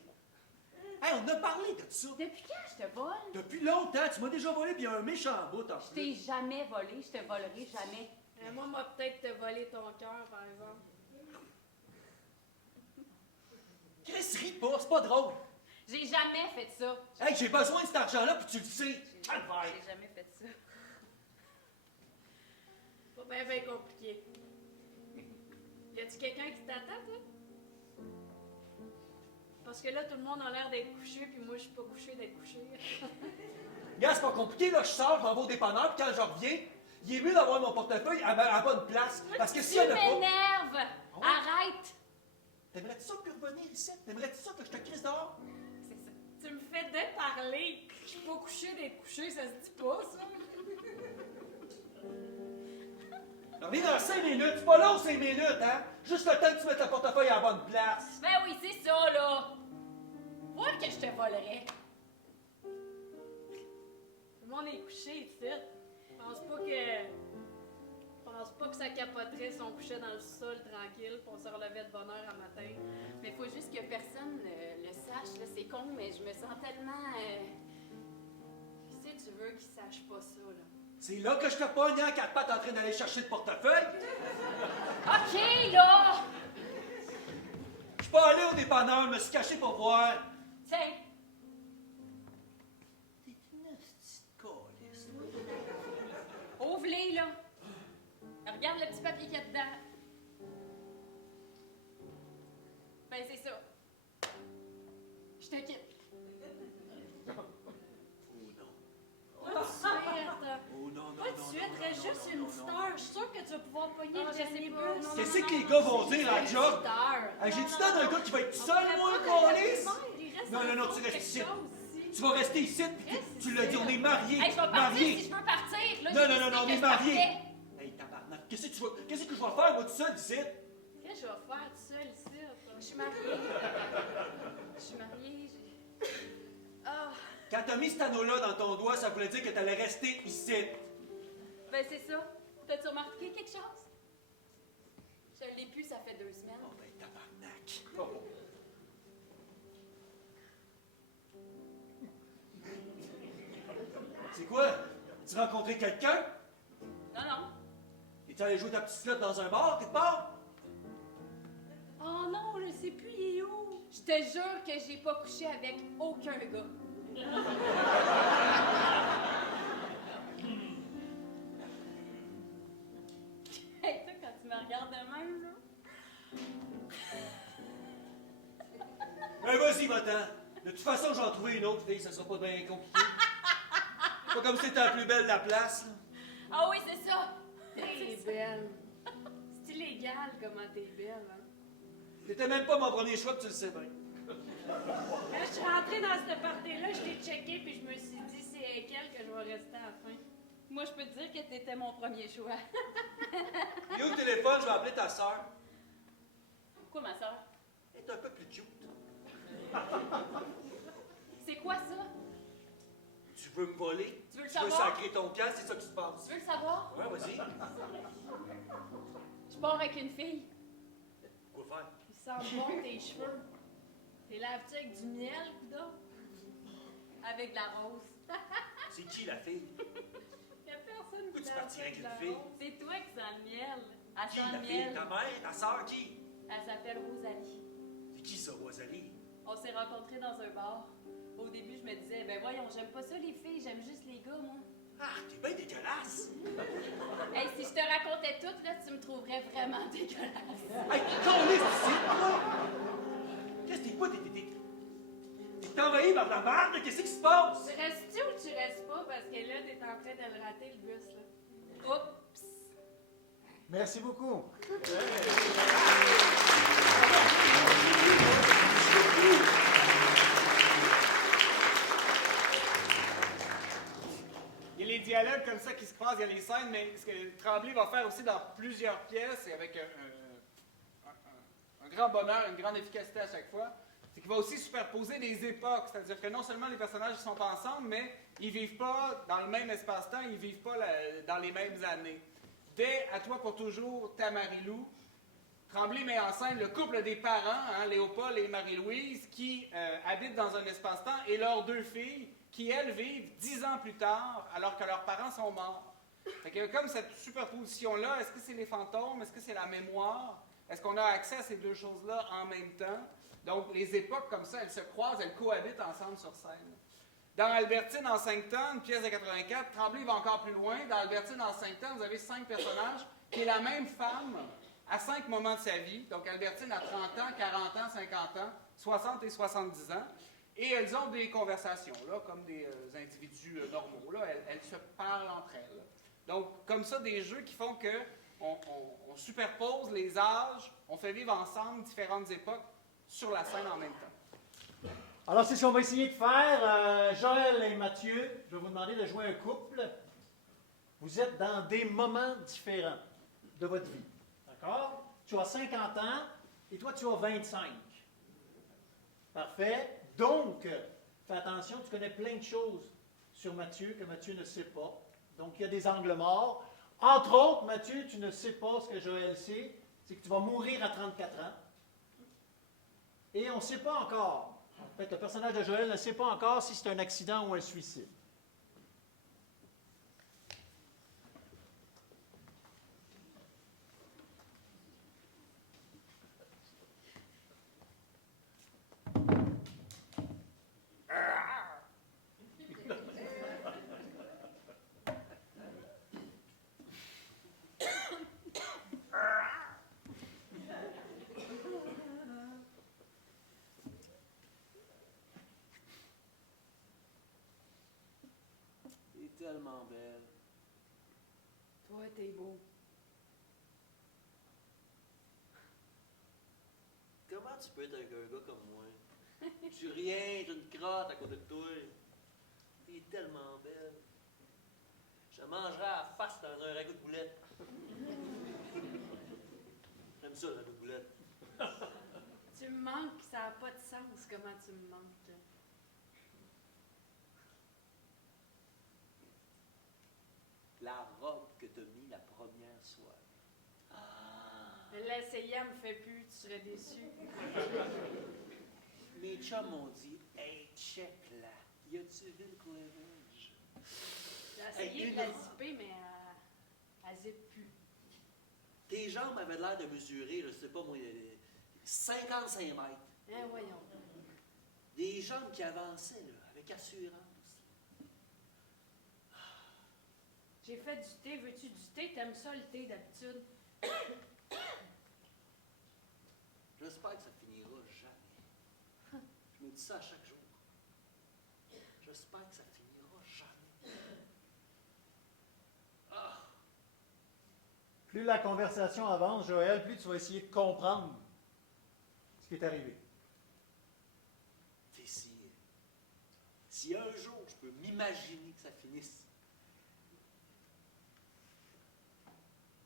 Hey, on a parlé de ça. Depuis quand je te vole? Depuis longtemps, tu m'as déjà volé, puis il y a un méchant bout en Je t'ai plus. jamais volé, je te volerai jamais. Moi, m'a peut-être te voler ton cœur, par exemple. Chris, ris pas, c'est pas drôle. J'ai jamais fait ça. Hey, j'ai besoin de cet argent-là, puis tu le sais. J'ai jamais fait ça. Pas bien compliqué. Y a-tu quelqu'un qui t'attend, toi? Parce que là, tout le monde a l'air d'être couché, puis moi, je suis pas couché d'être couché. Gars, c'est pas compliqué, là, je sors, je m'en vais au dépanneur, puis quand je reviens, il est mieux d'avoir mon portefeuille à la bonne place. Parce que s'il y en Tu a pas... m'énerves! Ah ouais? Arrête! T'aimerais-tu ça plus revenir ici? T'aimerais-tu ça que je te crisse dehors? C'est ça. Tu me fais déparler. Je suis pas couché d'être couché, ça se dit pas, ça. Reviens dans 5 minutes, c'est pas long 5 minutes, hein? Juste le temps que tu mettes le portefeuille à la bonne place. Ben oui, c'est ça, là. Vois que je te volerais. Tout le monde est couché ici. Je pense pas que ça capoterait si on couchait dans le sol tranquille puis on se relevait de bonne heure à matin. Mais faut juste que personne le sache, là. C'est con, mais je me sens tellement... Si tu veux qu'ils sachent pas ça, là. C'est là que je te pogne en 4 pattes en train d'aller chercher le portefeuille. OK, là! Je suis pas allé au dépanneur, je me suis caché pour voir. Tiens, T'es une petite calisse. ouvre-les, là. Regarde le petit papier qu'il y a dedans. Ben, c'est ça. Je te quitte. Pas de suite. Oh non, non, Pas de suite, reste juste une petite heure. Je suis sûre que tu vas pouvoir pogner le dernier bus. Qu'est-ce que les gars vont dire à la job? Hey, j'ai-tu l'air d'un gars qui va être tout seul, moi, calisse? Non, non, non, tu restes ici. Tu vas rester ici, puis tu l'as dit, on est mariés. Hey, je vais partir si je veux partir. Là, Non, j'ai non, non, non, on décidé est que je mariés. partais. Hey, tabarnak, qu'est-ce que je vais faire, moi, tout seul, ici? Qu'est-ce que je vais faire tout seul ici? Je suis mariée. Je suis mariée. Ah, Quand t'as mis cet anneau-là dans ton doigt, ça voulait dire que t'allais rester ici. ben c'est ça. T'as-tu remarqué quelque chose? Je l'ai plus, ça fait 2 semaines. Oh, ben, tabarnak. C'est quoi? Tu rencontré quelqu'un? Non, non. Es-tu allé jouer ta petite flotte dans un bar, quelque part? Oh non, je sais plus, il est où? Je te jure que j'ai pas couché avec aucun gars. Hey, toi, quand tu me regardes de même, là. Ben, vas-y, va-t'en. De toute façon, je vais en trouver une autre fille, ça sera pas bien compliqué. Pas comme si t'étais la plus belle de la place, là. Ah oui, c'est ça. T'es belle. C'est illégal comment t'es belle, hein? T'étais même pas mon premier choix, puis tu le sais bien. Quand je suis rentrée dans cette partie-là, je t'ai checké puis je me suis dit c'est avec elle que je vais rester à la fin. Moi, je peux te dire que t'étais mon premier choix. Et au téléphone, je vais appeler ta sœur. Pourquoi, ma soeur? Elle est un peu plus cute. C'est quoi ça? Tu veux me voler? Tu veux le Tu veux savoir? sacrer ton camp, c'est ça qui se passe. Tu veux le savoir? Ouais, vas-y. Je pars avec une fille. Quoi faire? Ils sentent bon tes cheveux. T'es laves-tu avec du miel, coudonc? Avec de la rose. C'est qui la fille? Y'a personne Pourquoi qui tu lave partirais avec avec de la une fille? rose. C'est toi qui sens le miel. Elle Qui sent la le fille? miel. Ta mère? Ta sœur? Qui? Elle s'appelle Rosalie. C'est qui ça, Rosalie? On s'est rencontrés dans un bar. Au début, je me disais, ben voyons, j'aime pas ça les filles, j'aime juste les gars, moi. Ah, t'es bien dégueulasse! Hey, si je te racontais tout, là, tu me trouverais vraiment dégueulasse. Hey, qu'est-ce ici, toi? Qu'est-ce que t'es quoi? T'es envahi par la merde? Qu'est-ce qui se passe? Tu restes-tu ou tu restes pas? Parce que là, t'es en train de le rater, le bus, là. Oups! Merci beaucoup. Il y a les dialogues comme ça qui se croisent, il y a les scènes, mais ce que Tremblay va faire aussi dans plusieurs pièces et avec un grand bonheur, une grande efficacité à chaque fois, c'est qu'il va aussi superposer des époques. C'est-à-dire que non seulement les personnages ne sont pas ensemble, mais ils ne vivent pas dans le même espace-temps, ils ne vivent pas dans les mêmes années. Dès À toi pour toujours, Tamarilou, Tremblay met en scène le couple des parents, Léopold et Marie-Louise, qui habitent dans un espace-temps, et leurs deux filles, qui, elles, vivent 10 ans plus tard, alors que leurs parents sont morts. Fait que comme cette superposition-là, est-ce que c'est les fantômes? Est-ce que c'est la mémoire? Est-ce qu'on a accès à ces deux choses-là en même temps? Donc, les époques comme ça, elles se croisent, elles cohabitent ensemble sur scène. Dans Albertine en 5 temps, une pièce de 84, Tremblay va encore plus loin. Dans Albertine en 5 temps, vous avez 5 personnages, qui est la même femme à 5 moments de sa vie. Donc, Albertine a 30 ans, 40 ans, 50 ans, 60 et 70 ans. Et elles ont des conversations, là, comme des individus normaux. Là. Elles se parlent entre elles. Donc, comme ça, des jeux qui font que on superpose les âges, on fait vivre ensemble différentes époques sur la scène en même temps. Alors, c'est ce qu'on va essayer de faire. Joël et Mathieu, je vais vous demander de jouer un couple. Vous êtes dans des moments différents de votre vie. D'accord? Tu as 50 ans et toi, tu as 25. Parfait. Donc, fais attention, tu connais plein de choses sur Mathieu que Mathieu ne sait pas. Donc, il y a des angles morts. Entre autres, Mathieu, tu ne sais pas ce que Joël sait, c'est que tu vas mourir à 34 ans. Et on ne sait pas encore. En fait, le personnage de Joël ne sait pas encore si c'est un accident ou un suicide. T'es tellement belle. Toi, t'es beau. Comment tu peux être avec un gars comme moi? Je suis rien, j'ai une crotte à côté de toi. T'es tellement belle. Je mangerais à la face dans un ragoût de boulette. J'aime ça, le ragoût de boulette. Tu me manques, ça n'a pas de sens comment tu me manques. La robe que t'as mis la première soirée. L'essayer, elle me fait plus, tu serais déçu. Mes chums m'ont dit, hey, check là. Y a-tu vu le coin rouge? J'ai essayé Hey, de la dis-donc. zipper, mais elle zippe plus. Tes jambes avaient l'air de mesurer, je sais pas moi, 55 mètres. Hein, voyons. Des jambes qui avançaient, là, avec assurance. J'ai fait du thé, veux-tu du thé? T'aimes ça le thé d'habitude? J'espère que ça finira jamais. Je me dis ça à chaque jour. J'espère que ça finira jamais. Ah! Plus la conversation avance, Joël, plus tu vas essayer de comprendre ce qui est arrivé. T'es si un jour je peux m'imaginer que ça finisse.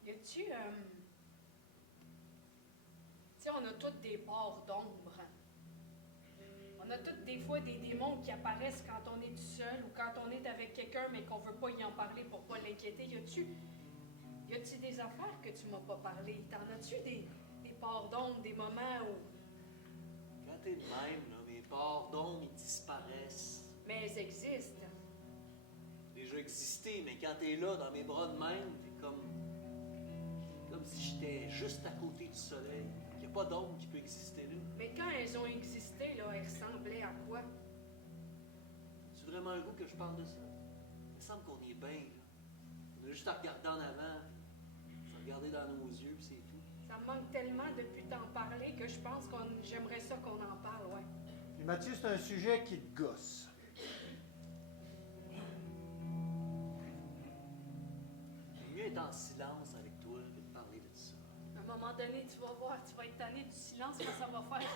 Y a-tu, tu sais, on a toutes des parts d'ombre. On a toutes des fois des démons qui apparaissent quand on est tout seul ou quand on est avec quelqu'un mais qu'on veut pas y en parler pour pas l'inquiéter. Y a-tu des affaires que tu m'as pas parlé? T'en as-tu des parts d'ombre, des moments où... Quand t'es de même, là, mes parts d'ombre, ils disparaissent. Mais elles existent. Déjà existé, mais quand t'es là, dans mes bras de même, t'es comme si j'étais juste à côté du soleil. Il n'y a pas d'ombre qui peut exister là. Mais quand elles ont existé, là, elles ressemblaient à quoi? C'est vraiment le goût que je parle de ça? me semble qu'on est bien, là. On a juste à regarder en avant, se regarder dans nos yeux, puis c'est tout. Ça me manque tellement depuis t'en parler que je pense que j'aimerais ça qu'on en parle, ouais. Puis Mathieu, c'est un sujet qui te gosse. C'est mieux être en silence avec toi que de parler de ça. À un moment donné, tu vas voir, tu vas être tanné du silence que ça va faire.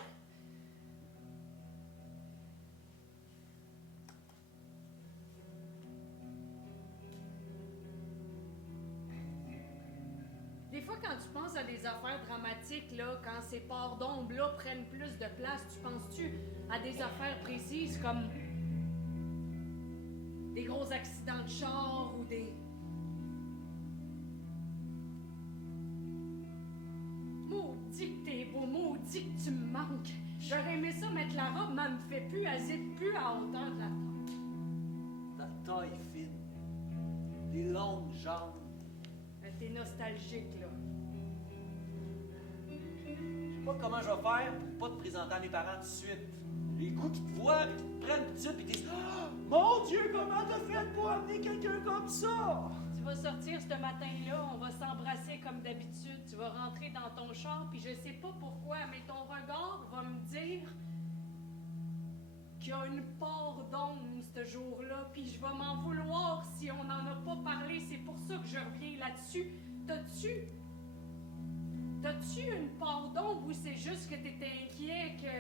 Des fois, quand tu penses à des affaires dramatiques, là, quand ces parts d'ombre-là prennent plus de place, tu penses-tu à des affaires précises comme des gros accidents de char ou des... Maudit que t'es beau, maudit que tu me manques. J'aurais aimé ça mettre la robe, mais elle me fait plus, elle zip plus à hauteur de la taille. Ta taille fine, des longues jambes. T'es nostalgique, là. Je sais pas comment je vais faire pour pas te présenter à mes parents tout de suite. Les coups qui te voient, puis qui te prennent tout de suite, puis ils disent ah, mon Dieu, comment t'as fait pour amener quelqu'un comme ça? Tu vas sortir ce matin-là, on va s'embrasser comme d'habitude. Tu vas rentrer dans ton char, puis je sais pas pourquoi, mais ton regard va me dire qu'il y a une part d'ombre ce jour-là, puis je vais m'en vouloir si on n'en a pas parlé. C'est pour ça que je reviens là-dessus. T'as-tu une part d'ombre ou c'est juste que t'étais inquiet que...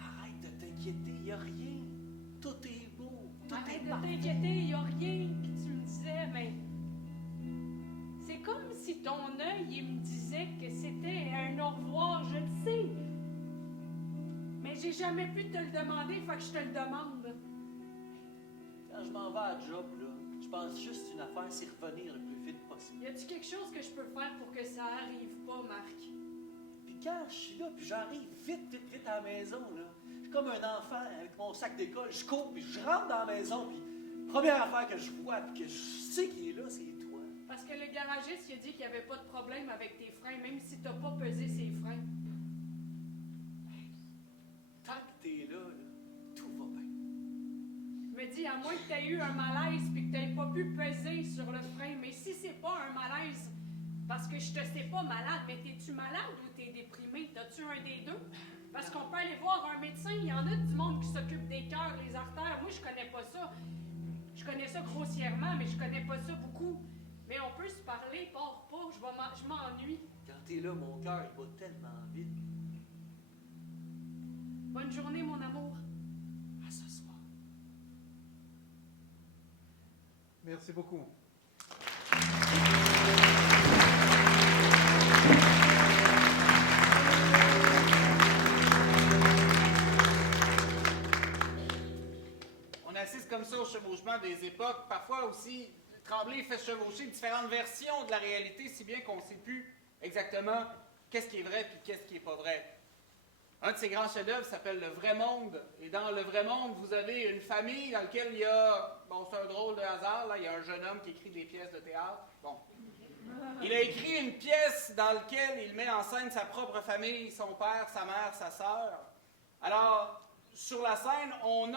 Arrête de t'inquiéter, y a rien. Tout est beau, tout Arrête est de parfait. t'inquiéter, y a rien que tu me disais, mais... C'est comme si ton œil, il me disait que c'était un au revoir, je le sais. Mais j'ai jamais pu te le demander, fait que je te le demande. Quand je m'en vais à la job, là, je pense juste une affaire, c'est revenir le plus vite possible. Y a-tu quelque chose que je peux faire pour que ça arrive pas, Marc? Puis quand je suis là, puis j'arrive vite à la maison, là, je suis comme un enfant avec mon sac d'école, je cours, puis je rentre dans la maison, puis première affaire que je vois, puis que je sais qu'il est là, c'est toi. Parce que le garagiste, il a dit qu'il n'y avait pas de problème avec tes freins, même si t'as pas pesé ses freins. Tant que t'es là, tout va bien. Je me dis, à moins que t'aies eu un malaise puis que t'aies pas pu peser sur le frein, mais si c'est pas un malaise, parce que je te sais pas malade, mais t'es-tu malade ou t'es déprimé? T'as-tu un des deux? Parce qu'on peut aller voir un médecin, il y en a du monde qui s'occupe des cœurs, les artères. Moi, je connais pas ça. Je connais ça grossièrement, mais je connais pas ça beaucoup. Mais on peut se parler, pars pas, je m'ennuie. Quand t'es là, mon cœur, il bat tellement vite. Bonne journée, mon amour. À ce soir. Merci beaucoup. On assiste comme ça au chevauchement des époques. Parfois aussi, Tremblay fait chevaucher différentes versions de la réalité, si bien qu'on ne sait plus exactement qu'est-ce qui est vrai et qu'est-ce qui n'est pas vrai. Un de ses grands chefs-d'œuvre s'appelle Le Vrai Monde. Et dans Le Vrai Monde, vous avez une famille dans laquelle il y a, bon, c'est un drôle de hasard, là, il y a un jeune homme qui écrit des pièces de théâtre. Bon. Il a écrit une pièce dans laquelle il met en scène sa propre famille, son père, sa mère, sa sœur. Alors, sur la scène, on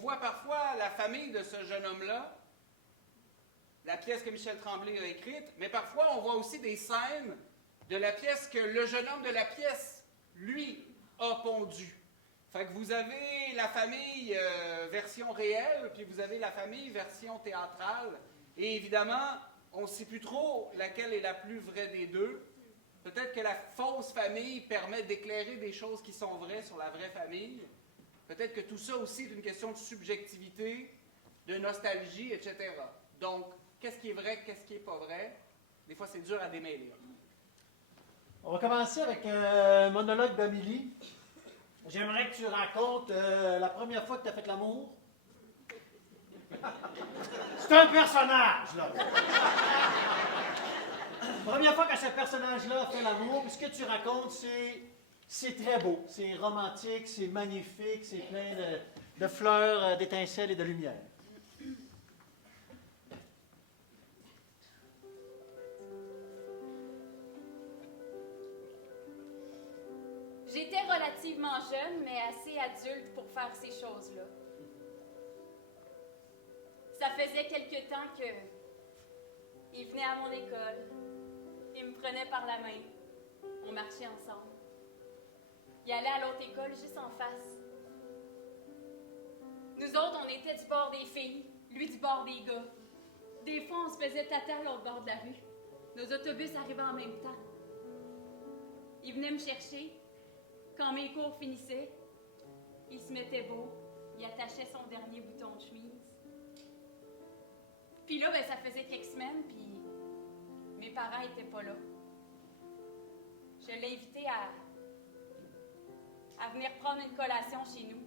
voit parfois la famille de ce jeune homme-là, la pièce que Michel Tremblay a écrite, mais parfois on voit aussi des scènes de la pièce que le jeune homme de la pièce, lui, a pondue. Fait que vous avez la famille version réelle, puis vous avez la famille version théâtrale. Et évidemment, on ne sait plus trop laquelle est la plus vraie des deux. Peut-être que la fausse famille permet d'éclairer des choses qui sont vraies sur la vraie famille. Peut-être que tout ça aussi est une question de subjectivité, de nostalgie, etc. Donc, qu'est-ce qui est vrai, qu'est-ce qui n'est pas vrai? Des fois, c'est dur à démêler. On va commencer avec un monologue d'Amélie. J'aimerais que tu racontes la première fois que tu as fait l'amour. C'est un personnage, là! La première fois que ce personnage-là a fait l'amour, puis ce que tu racontes, c'est très beau, c'est romantique, c'est magnifique, c'est plein de fleurs, d'étincelles et de lumière. J'étais relativement jeune, mais assez adulte pour faire ces choses-là. faisait quelque temps que il venait à mon école. Il me prenait par la main. On marchait ensemble. Il allait à l'autre école juste en face. Nous autres, on était du bord des filles, lui du bord des gars. Des fois, on se faisait tâter à l'autre bord de la rue. Nos autobus arrivaient en même temps. Il venait me chercher. Quand mes cours finissaient, il se mettait beau. Il attachait son dernier bouton de chemise. Puis là, ben, ça faisait quelques semaines, puis mes parents étaient pas là. Je l'ai invité à venir prendre une collation chez nous.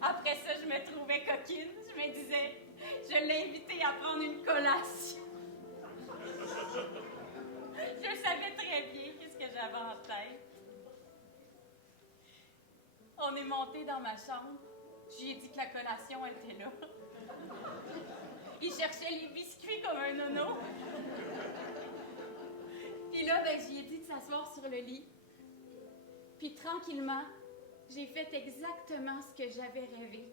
Après ça, je me trouvais coquine. Je me disais, je l'ai invité à prendre une collation. Je savais très bien qu'est-ce que j'avais en tête. On est monté dans ma chambre. Je lui ai dit que la collation était là. Il cherchait les biscuits comme un nono. Puis là, ben, j'y ai dit de s'asseoir sur le lit. Puis tranquillement, j'ai fait exactement ce que j'avais rêvé.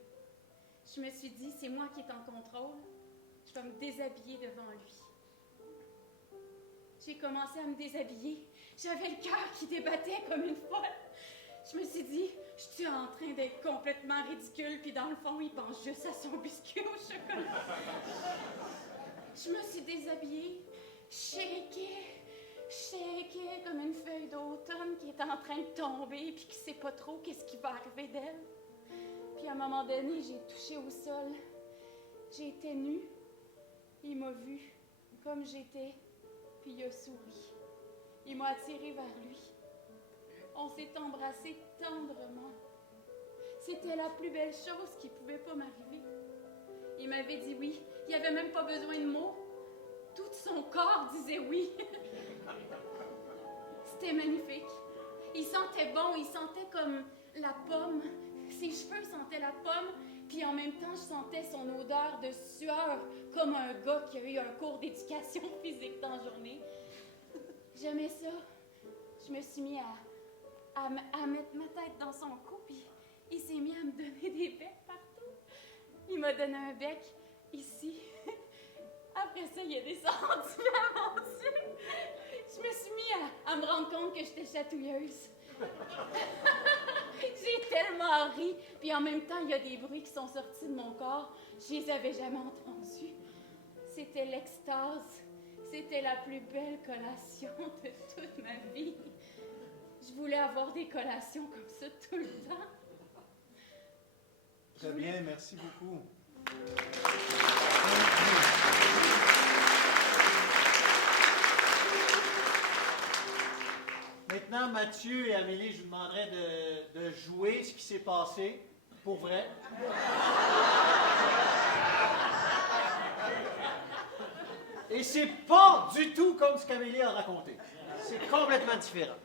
Je me suis dit, c'est moi qui est en contrôle. Je vais me déshabiller devant lui. J'ai commencé à me déshabiller. J'avais le cœur qui débattait comme une folle. Je me suis dit, je suis en train d'être complètement ridicule, puis dans le fond, il pense juste à son biscuit au chocolat. Je me suis déshabillée, shaké comme une feuille d'automne qui est en train de tomber, puis qui sait pas trop qu'est-ce qui va arriver d'elle. Puis à un moment donné, j'ai touché au sol. J'ai été nue. Il m'a vue comme j'étais, puis il a souri. Il m'a attirée vers lui. On s'est embrassés tendrement. C'était la plus belle chose qui pouvait pas m'arriver. Il m'avait dit oui. Il avait même pas besoin de mots. Tout son corps disait oui. C'était magnifique. Il sentait bon, il sentait comme la pomme. Ses cheveux sentaient la pomme, puis en même temps, je sentais son odeur de sueur, comme un gars qui a eu un cours d'éducation physique dans la journée. J'aimais ça. Je me suis mis à mettre ma tête dans son cou, puis il s'est mis à me donner des becs partout. Il m'a donné un bec ici. Après ça, il a descendu à mon Dieu. Je me suis mis à me rendre compte que j'étais chatouilleuse. J'ai tellement ri, puis en même temps, il y a des bruits qui sont sortis de mon corps. Je les avais jamais entendus. C'était l'extase. C'était la plus belle collation de toute ma vie. Je voulais avoir des collations comme ça tout le temps. Très bien, merci beaucoup. Maintenant, Mathieu et Amélie, je vous demanderai de jouer ce qui s'est passé, pour vrai. Et c'est pas du tout comme ce qu'Amélie a raconté. C'est complètement différent.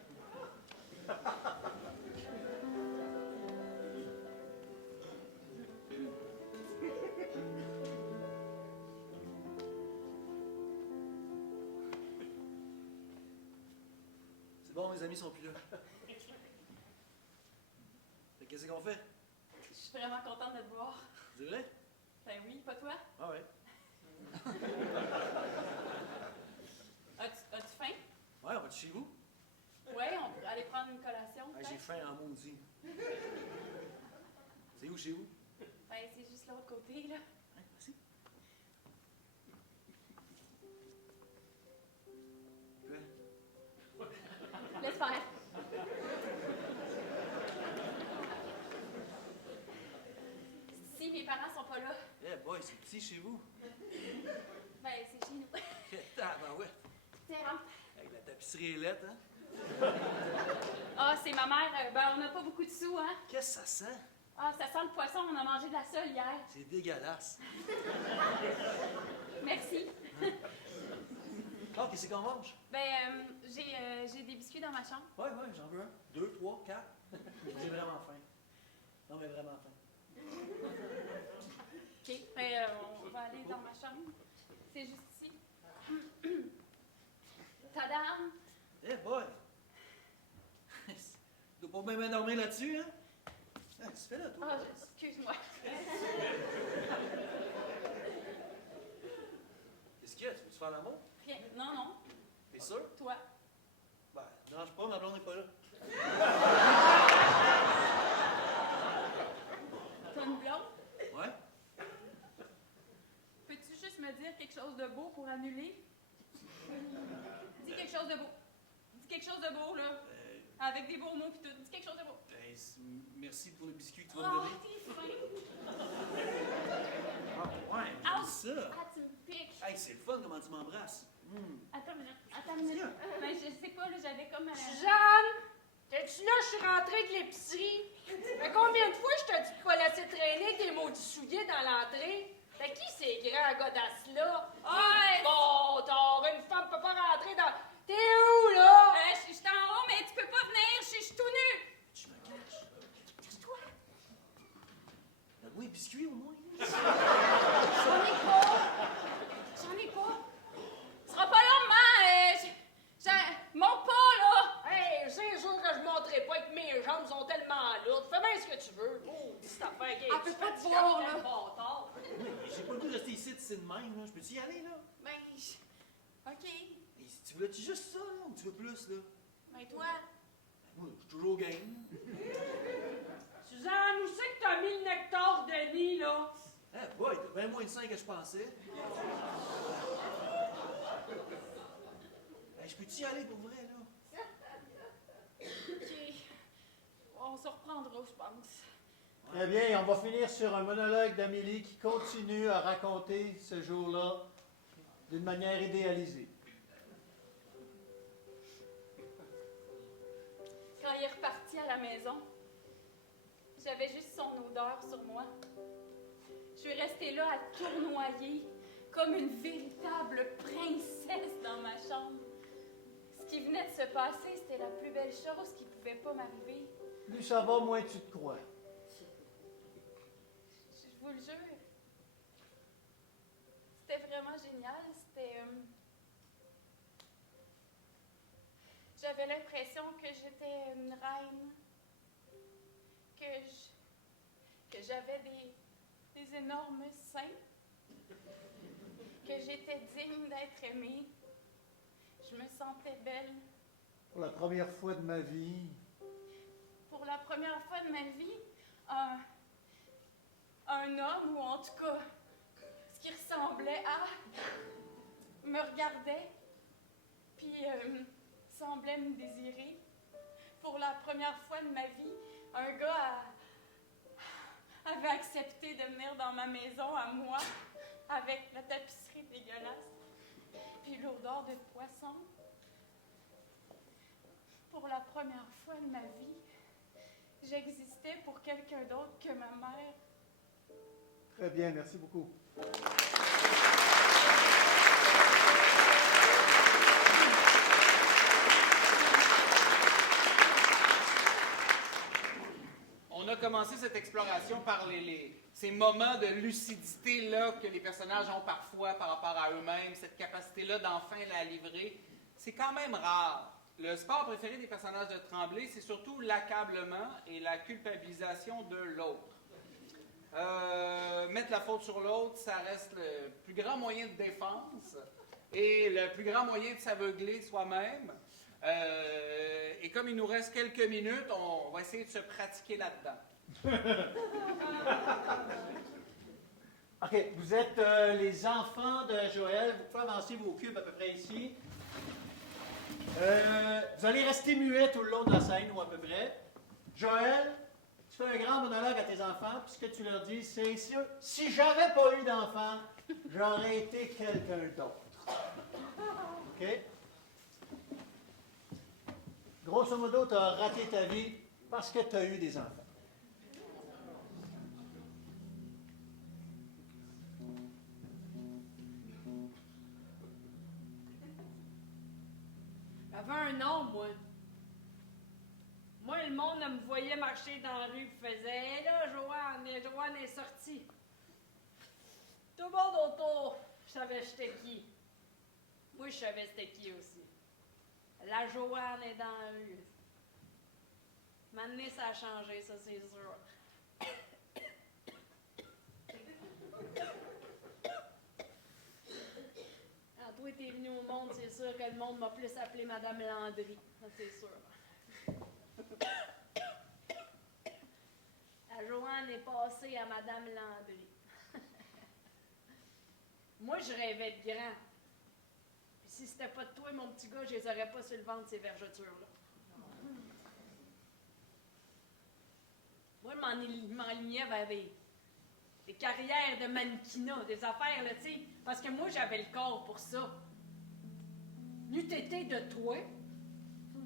C'est bon, mes amis sont plus là. Fait qu'est-ce qu'on fait? Je suis vraiment contente de te voir. C'est vrai? Ben oui, pas toi? Ah ouais. As-tu faim? Ouais, on va chez vous? Ouais, on peut aller prendre une collation, Ah, peut-être? j'ai faim en maudit. C'est où chez vous? Ben, c'est juste l'autre côté, là. Ouais, merci. Quoi? Laisse faire. Si mes parents sont pas là, Eh boy, c'est petit chez vous. ben c'est chez nous. Ah, ouais. Terrain. Avec la tapisserie ailette, hein? Ah, c'est ma mère. Ben, on n'a pas beaucoup de sous, hein? Qu'est-ce que ça sent? Ah, ça sent le poisson. On a mangé de la sole hier. C'est dégueulasse. Merci. Ah, qu'est-ce qu'on mange? Ben, j'ai des biscuits dans ma chambre. Ouais, j'en veux un. 2, 3, 4. J'ai vraiment faim. Non, mais vraiment faim. OK. Ben, on va aller dans ma chambre. C'est juste ici. Tadam! Eh boy! Tu dois pas même dormir là-dessus, hein? Ah, tu fais là, toi? Ah, excuse-moi. faire l'amour? Rien. Non, non. T'es sûr? Toi. Ben, dérange pas, ma blonde n'est pas là. T'as une blonde? Ouais? Peux-tu juste me dire quelque chose de beau pour annuler? Dis quelque chose de beau. Dis quelque chose de beau, là. Avec des beaux mots pis tout. Dis quelque chose de beau. Ben, merci pour le biscuit que tu vas me Oh, donner. t'es fin. Ah, ouais, Ah, j'aime ça. Ah, tu me piques. Hey, c'est le fun comment tu m'embrasses. Attends une minute. Attends une minute. Ben, je sais pas, là, j'avais comme... Suzanne! T'es-tu là? Je suis rentrée de l'épicerie. Mais combien de fois je te dis de pas laisser traîner tes maudits souliers dans l'entrée? Fait qui ces grands godasses-là? Ouais. Bon, tard, une femme peut pas rentrer dans... T'es où, là? Je suis en haut, mais tu peux pas venir. Je suis tout nu. Je me cache. Cache-toi. Ben oui, biscuit au moins. J'en ai pas. J'en ai pas. Ce sera pas long, maman. Monte pas, là. Hey, c'est sûr que je monterai pas que mes jambes sont tellement lourdes. Fais bien ce que tu veux. Oh, dis cette affaire qui est... Elle peut pas te voir, là. Bâtard. Oui, j'ai pas le goût de rester ici, c'est de même, là. Je peux-tu y aller, là? Ben, OK. Et si tu voulais-tu juste ça, là, ou tu veux plus, là? Ben, toi. Ben, moi, je suis toujours game. Suzanne, où c'est que t'as mis le nectar de nid, là? Ah, boy, t'as bien moins de seins que je pensais. Ben, je peux-tu y aller pour vrai, là? OK. On se reprendra, je pense. Très bien, on va finir sur un monologue d'Amélie qui continue à raconter ce jour-là d'une manière idéalisée. Quand il est reparti à la maison, j'avais juste son odeur sur moi. Je suis restée là à tournoyer comme une véritable princesse dans ma chambre. Ce qui venait de se passer, c'était la plus belle chose qui pouvait pas m'arriver. Plus ça va, moins tu te crois. Je vous le jure. C'était vraiment génial. C'était... J'avais l'impression que j'étais une reine. Que j'avais des énormes seins. Que j'étais digne d'être aimée. Je me sentais belle. Pour la première fois de ma vie, Pour la première fois de ma vie, un homme, ou en tout cas, ce qui ressemblait à, me regardait, puis semblait me désirer. Pour la première fois de ma vie, un gars avait accepté de venir dans ma maison à moi, avec la tapisserie dégueulasse, puis l'odeur de poisson. Pour la première fois de ma vie, j'existais pour quelqu'un d'autre que ma mère. très bien, merci beaucoup. On a commencé cette exploration par ces moments de lucidité-là que les personnages ont parfois par rapport à eux-mêmes, cette capacité-là d'enfin la livrer. C'est quand même rare. Le sport préféré des personnages de Tremblay, c'est surtout l'accablement et la culpabilisation de l'autre. Mettre la faute sur l'autre, ça reste le plus grand moyen de défense et le plus grand moyen de s'aveugler soi-même. Et comme il nous reste quelques minutes, on va essayer de se pratiquer là-dedans. OK, vous êtes les enfants de Joël. Vous pouvez avancer vos cubes à peu près ici. Vous allez rester muets tout le long de la scène, ou à peu près. Joël, tu fais un grand monologue à tes enfants, puis ce que tu leur dis, c'est si j'avais pas eu d'enfants, j'aurais été quelqu'un d'autre. OK? Grosso modo, tu as raté ta vie parce que tu as eu des enfants. J'avais un nom, moi. Moi, le monde me voyait marcher dans la rue et faisait « Hé là, Joanne est sortie. » Tout le monde autour savait j'étais qui. Moi, je savais c'était qui aussi. La Joanne est dans la rue. Maintenant, ça a changé, ça, c'est sûr. En tout toi t'es venue au monde, c'est sûr que le monde m'a plus appelé Madame Landry. Ça, c'est sûr. La Joanne est passée à Madame Landry. Moi, je rêvais de grand. Puis si c'était pas de toi, mon petit gars, je les aurais pas sur le ventre, ces vergetures-là. Moi, je m'enlignais vers des carrières de mannequinat, des affaires, là, tu sais, parce que moi, j'avais le corps pour ça. N'eût été de toi,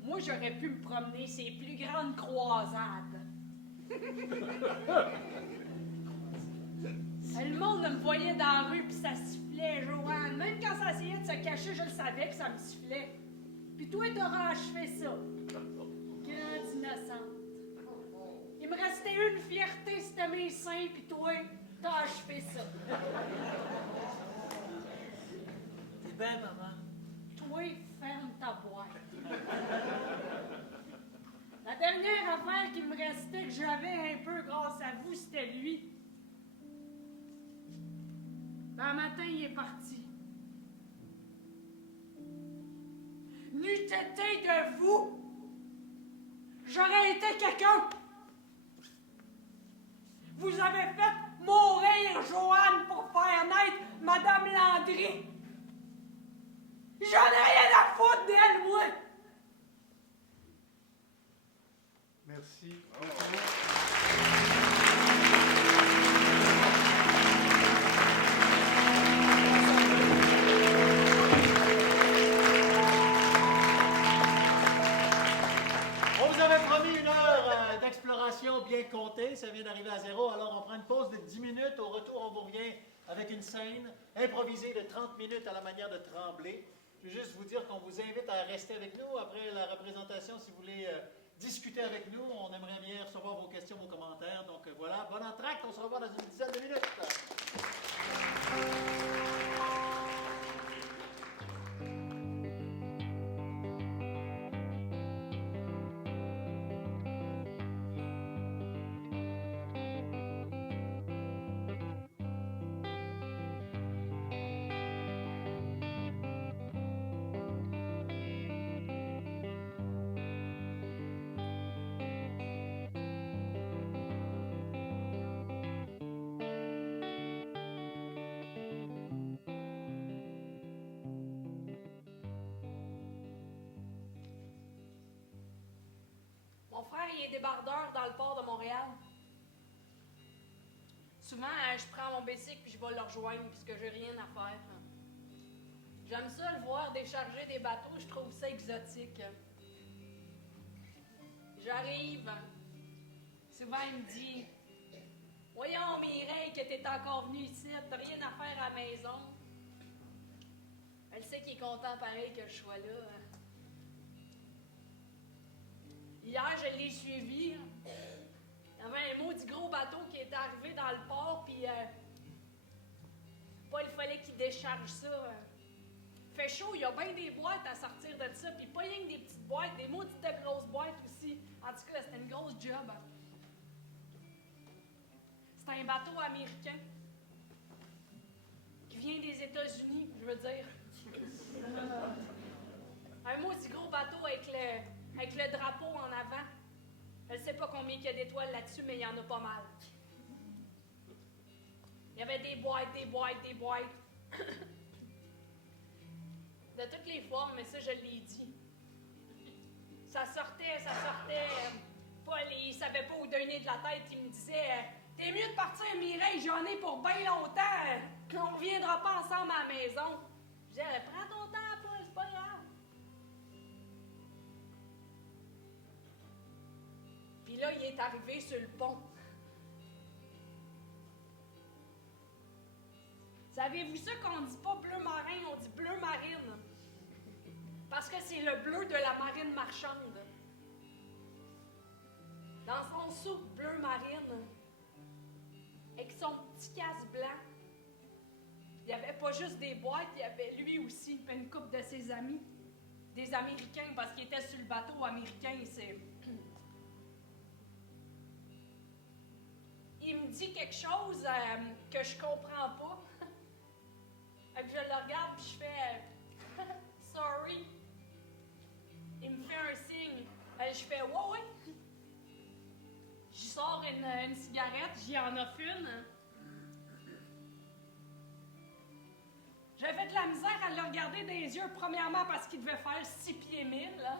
moi, j'aurais pu me promener ces plus grandes croisades. Le monde me voyait dans la rue, puis ça sifflait, Joanne. Même quand ça essayait de se cacher, je le savais que ça me sifflait. Puis toi, t'auras achevé ça. Grande innocente. Il me restait une fierté, c'était mes seins, puis toi, t'as achevé ça. T'es bien, maman. Toi, ferme ta boîte. La dernière affaire qui me restait, que j'avais un peu grâce à vous, c'était lui. Ben, un matin, il est parti. N'eût été de vous, j'aurais été quelqu'un. Vous avez fait mourir Joanne pour faire naître Madame Landry. J'en ai rien à foutre d'elle, moi. Merci. On vous avait promis une heure d'exploration bien comptée. Ça vient d'arriver à 0. Alors, on prend une pause de 10 minutes. Au retour, on vous revient avec une scène improvisée de 30 minutes à la manière de Tremblay. Je veux juste vous dire qu'on vous invite à rester avec nous après la représentation si vous voulez discuter avec nous. On aimerait bien recevoir vos questions, vos commentaires. Donc voilà, bon entracte. On se revoit dans une dizaine de minutes. Mon frère, il est débardeur dans le port de Montréal. Souvent, je prends mon bicycle puis je vais le rejoindre puisque j'ai rien à faire. J'aime ça le voir décharger des bateaux, je trouve ça exotique. J'arrive. Souvent, il me dit « Voyons, Mireille, que t'es encore venue ici, t'as rien à faire à la maison. » Elle sait qu'il est content pareil que je sois là. Hier, je l'ai suivi. Il y avait un maudit gros bateau qui était arrivé dans le port, puis il fallait qu'il décharge ça. Il fait chaud, il y a bien des boîtes à sortir de ça, puis pas rien que des petites boîtes, des maudites grosses boîtes aussi. En tout cas, c'était une grosse job. C'est un bateau américain qui vient des États-Unis, je veux dire. Un maudit gros bateau avec le drapeau en avant. Je ne sais pas combien il y a d'étoiles là-dessus, mais il y en a pas mal. Il y avait des boîtes, des boîtes, des boîtes. De toutes les formes, mais ça, je l'ai dit. Ça sortait. Paul, il savait pas où donner de la tête. Il me disait « T'es mieux de partir, Mireille, j'en ai pour bien longtemps. On ne reviendra pas ensemble à la maison. » Je disais « Prends ton temps, Paul, c'est pas grave. » Puis là, il est arrivé sur le pont. Savez-vous ça qu'on dit pas bleu marin, on dit bleu marine? Parce que c'est le bleu de la marine marchande. Dans son soupe bleu marine, avec son petit casse blanc, il n'y avait pas juste des boîtes, il y avait lui aussi, puis une couple de ses amis, des Américains, parce qu'il était sur le bateau américain. Il me dit quelque chose que je comprends pas. Je le regarde, puis je fais je fais ouais, ouais. Je sors une cigarette, j'y en offre une. J'avais de la misère à le regarder dans les yeux, premièrement parce qu'il devait faire 6 pieds 1000, là.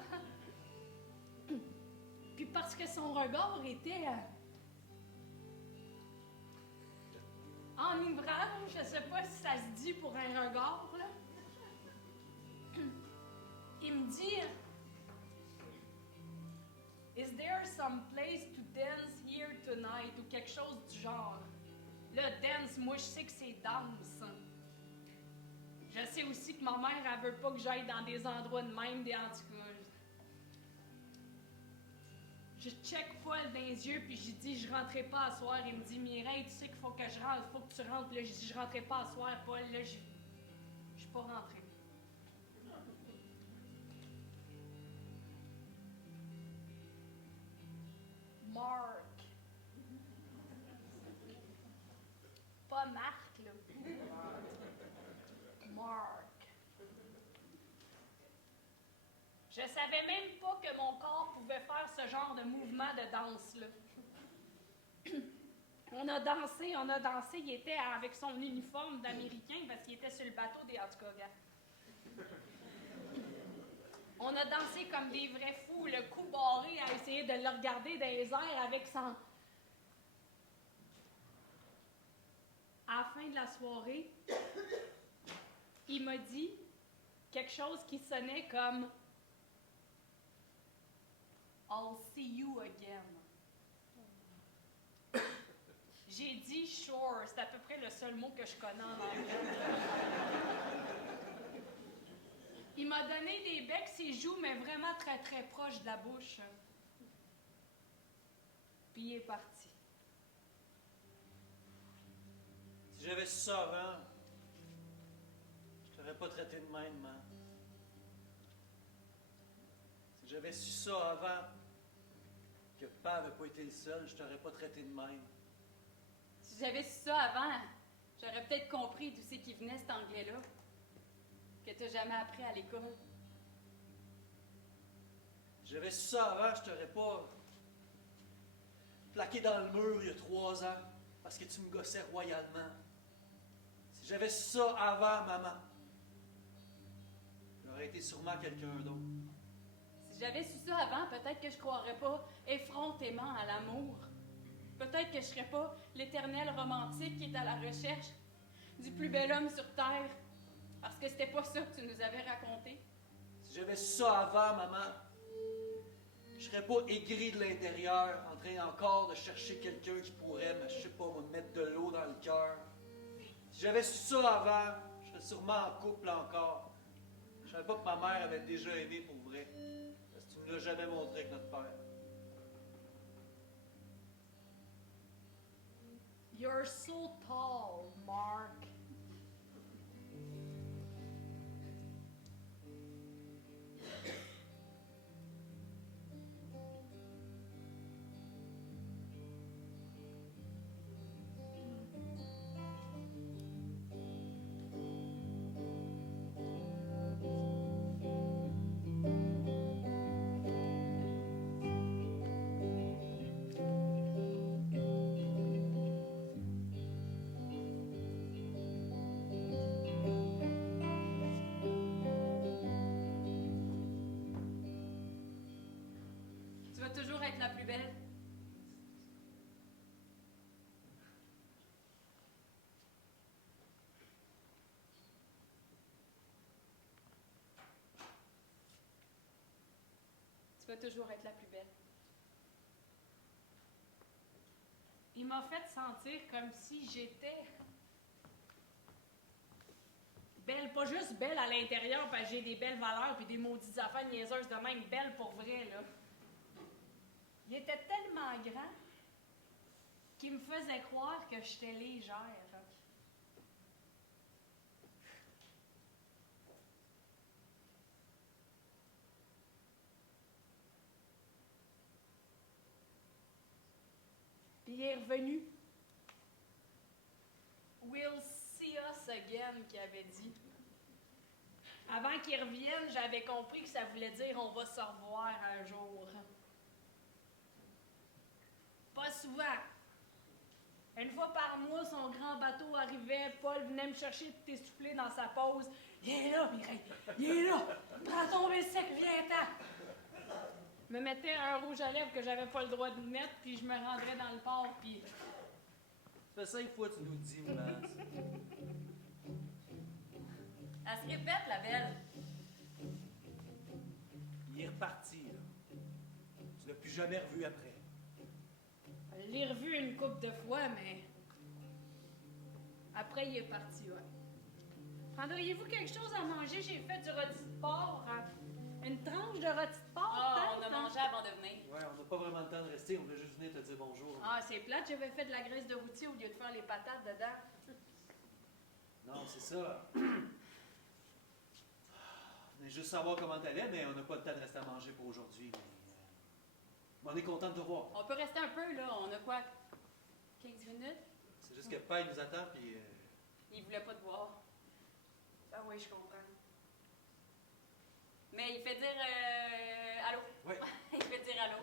Puis parce que son regard était enivrant, je sais pas si ça se dit pour un regard, là. Il me dit, Is there some place to dance here tonight? Ou quelque chose du genre. Là, dance, moi je sais que c'est danse. Je sais aussi que ma mère, elle veut pas que j'aille dans des endroits de même, en tout cas. Je check Paul dans les yeux, puis j'ai dit, je rentrerai pas à soir. Il me dit, Mireille, tu sais qu'il faut que je rentre, faut que tu rentres. Là, j'ai dit, je rentrerai pas à soir, Paul. Là, je suis pas rentrée. Mark. Pas Marc, là. Mark. Je savais même pas que mon corps pouvait faire ce genre de mouvement de danse-là. On a dansé. Il était avec son uniforme d'Américain parce qu'il était sur le bateau des Hot-Cogas. On a dansé comme des vrais fous, le cou barré à essayer de le regarder dans les airs avec son... À la fin de la soirée, il m'a dit quelque chose qui sonnait comme I'll see you again. J'ai dit sure, c'est à peu près le seul mot que je connais en anglais. Il m'a donné des becs ses joues, mais vraiment très très proche de la bouche. Puis il est parti. Si j'avais su ça avant, je t'aurais pas traité de même, man. Si j'avais su ça avant, que papa n'avait pas été le seul, je t'aurais pas traité de même. Si j'avais su ça avant, j'aurais peut-être compris d'où c'est qu'il venait cet anglais-là. Que t'as jamais appris à l'école. Si j'avais su ça avant, je t'aurais pas plaqué dans le mur il y a 3 ans parce que tu me gossais royalement. Si j'avais su ça avant, maman, j'aurais été sûrement quelqu'un d'autre. Si j'avais su ça avant, peut-être que je croirais pas effrontément à l'amour. Peut-être que je serais pas l'éternel romantique qui est à la recherche du plus bel homme sur terre. Parce que c'était pas ça que tu nous avais raconté. Si j'avais su ça avant, maman, je serais pas aigri de l'intérieur, en train encore de chercher quelqu'un qui pourrait, je sais pas, me mettre de l'eau dans le cœur. Si j'avais su ça avant, je serais sûrement en couple encore. Je savais pas que ma mère avait déjà aimé pour vrai. Parce que tu me l'as jamais montré avec notre père. You're so tall, Mark. Tu vas toujours être la plus belle. Tu vas toujours être la plus belle. Il m'a fait sentir comme si j'étais belle, pas juste belle à l'intérieur, parce que j'ai des belles valeurs puis des maudites affaires niaiseuses de même, belle pour vrai, là. Il était tellement grand qu'il me faisait croire que j'étais légère. Puis il est revenu. We'll see us again, qu'il avait dit. Avant qu'il revienne, j'avais compris que ça voulait dire on va se revoir un jour. Pas souvent. Une fois par mois, son grand bateau arrivait, Paul venait me chercher tout essoufflé dans sa pause. Il est là, Mireille, il est là. Prends ton sec, viens-t'en. Me mettais un rouge à lèvres que j'avais pas le droit de mettre, puis je me rendrais dans le port, puis... Ça fait 5 fois que tu nous le dis, Moulin. Elle se répète, la belle. Il est reparti, là. Tu l'as plus jamais revu après. Je l'ai revu une couple de fois, mais... Après, il est parti, ouais. Prendriez-vous quelque chose à manger? J'ai fait du rôti de porc. Hein? Une tranche de rôti de porc, Ah, on a peut-être, hein? mangé avant de venir. Ouais, on n'a pas vraiment le temps de rester, on voulait juste venir te dire bonjour. Ah, c'est plate, j'avais fait de la graisse de routier au lieu de faire les patates dedans. Non, c'est ça. On venait juste savoir comment t'allais, mais on n'a pas le temps de rester à manger pour aujourd'hui. Mais on est content de te voir. On peut rester un peu, là. On a quoi? 15 minutes? C'est juste que Paille nous attend, puis... Il voulait pas te voir. Ah oui, je comprends. Mais il fait dire allô. Oui. Il fait dire allô.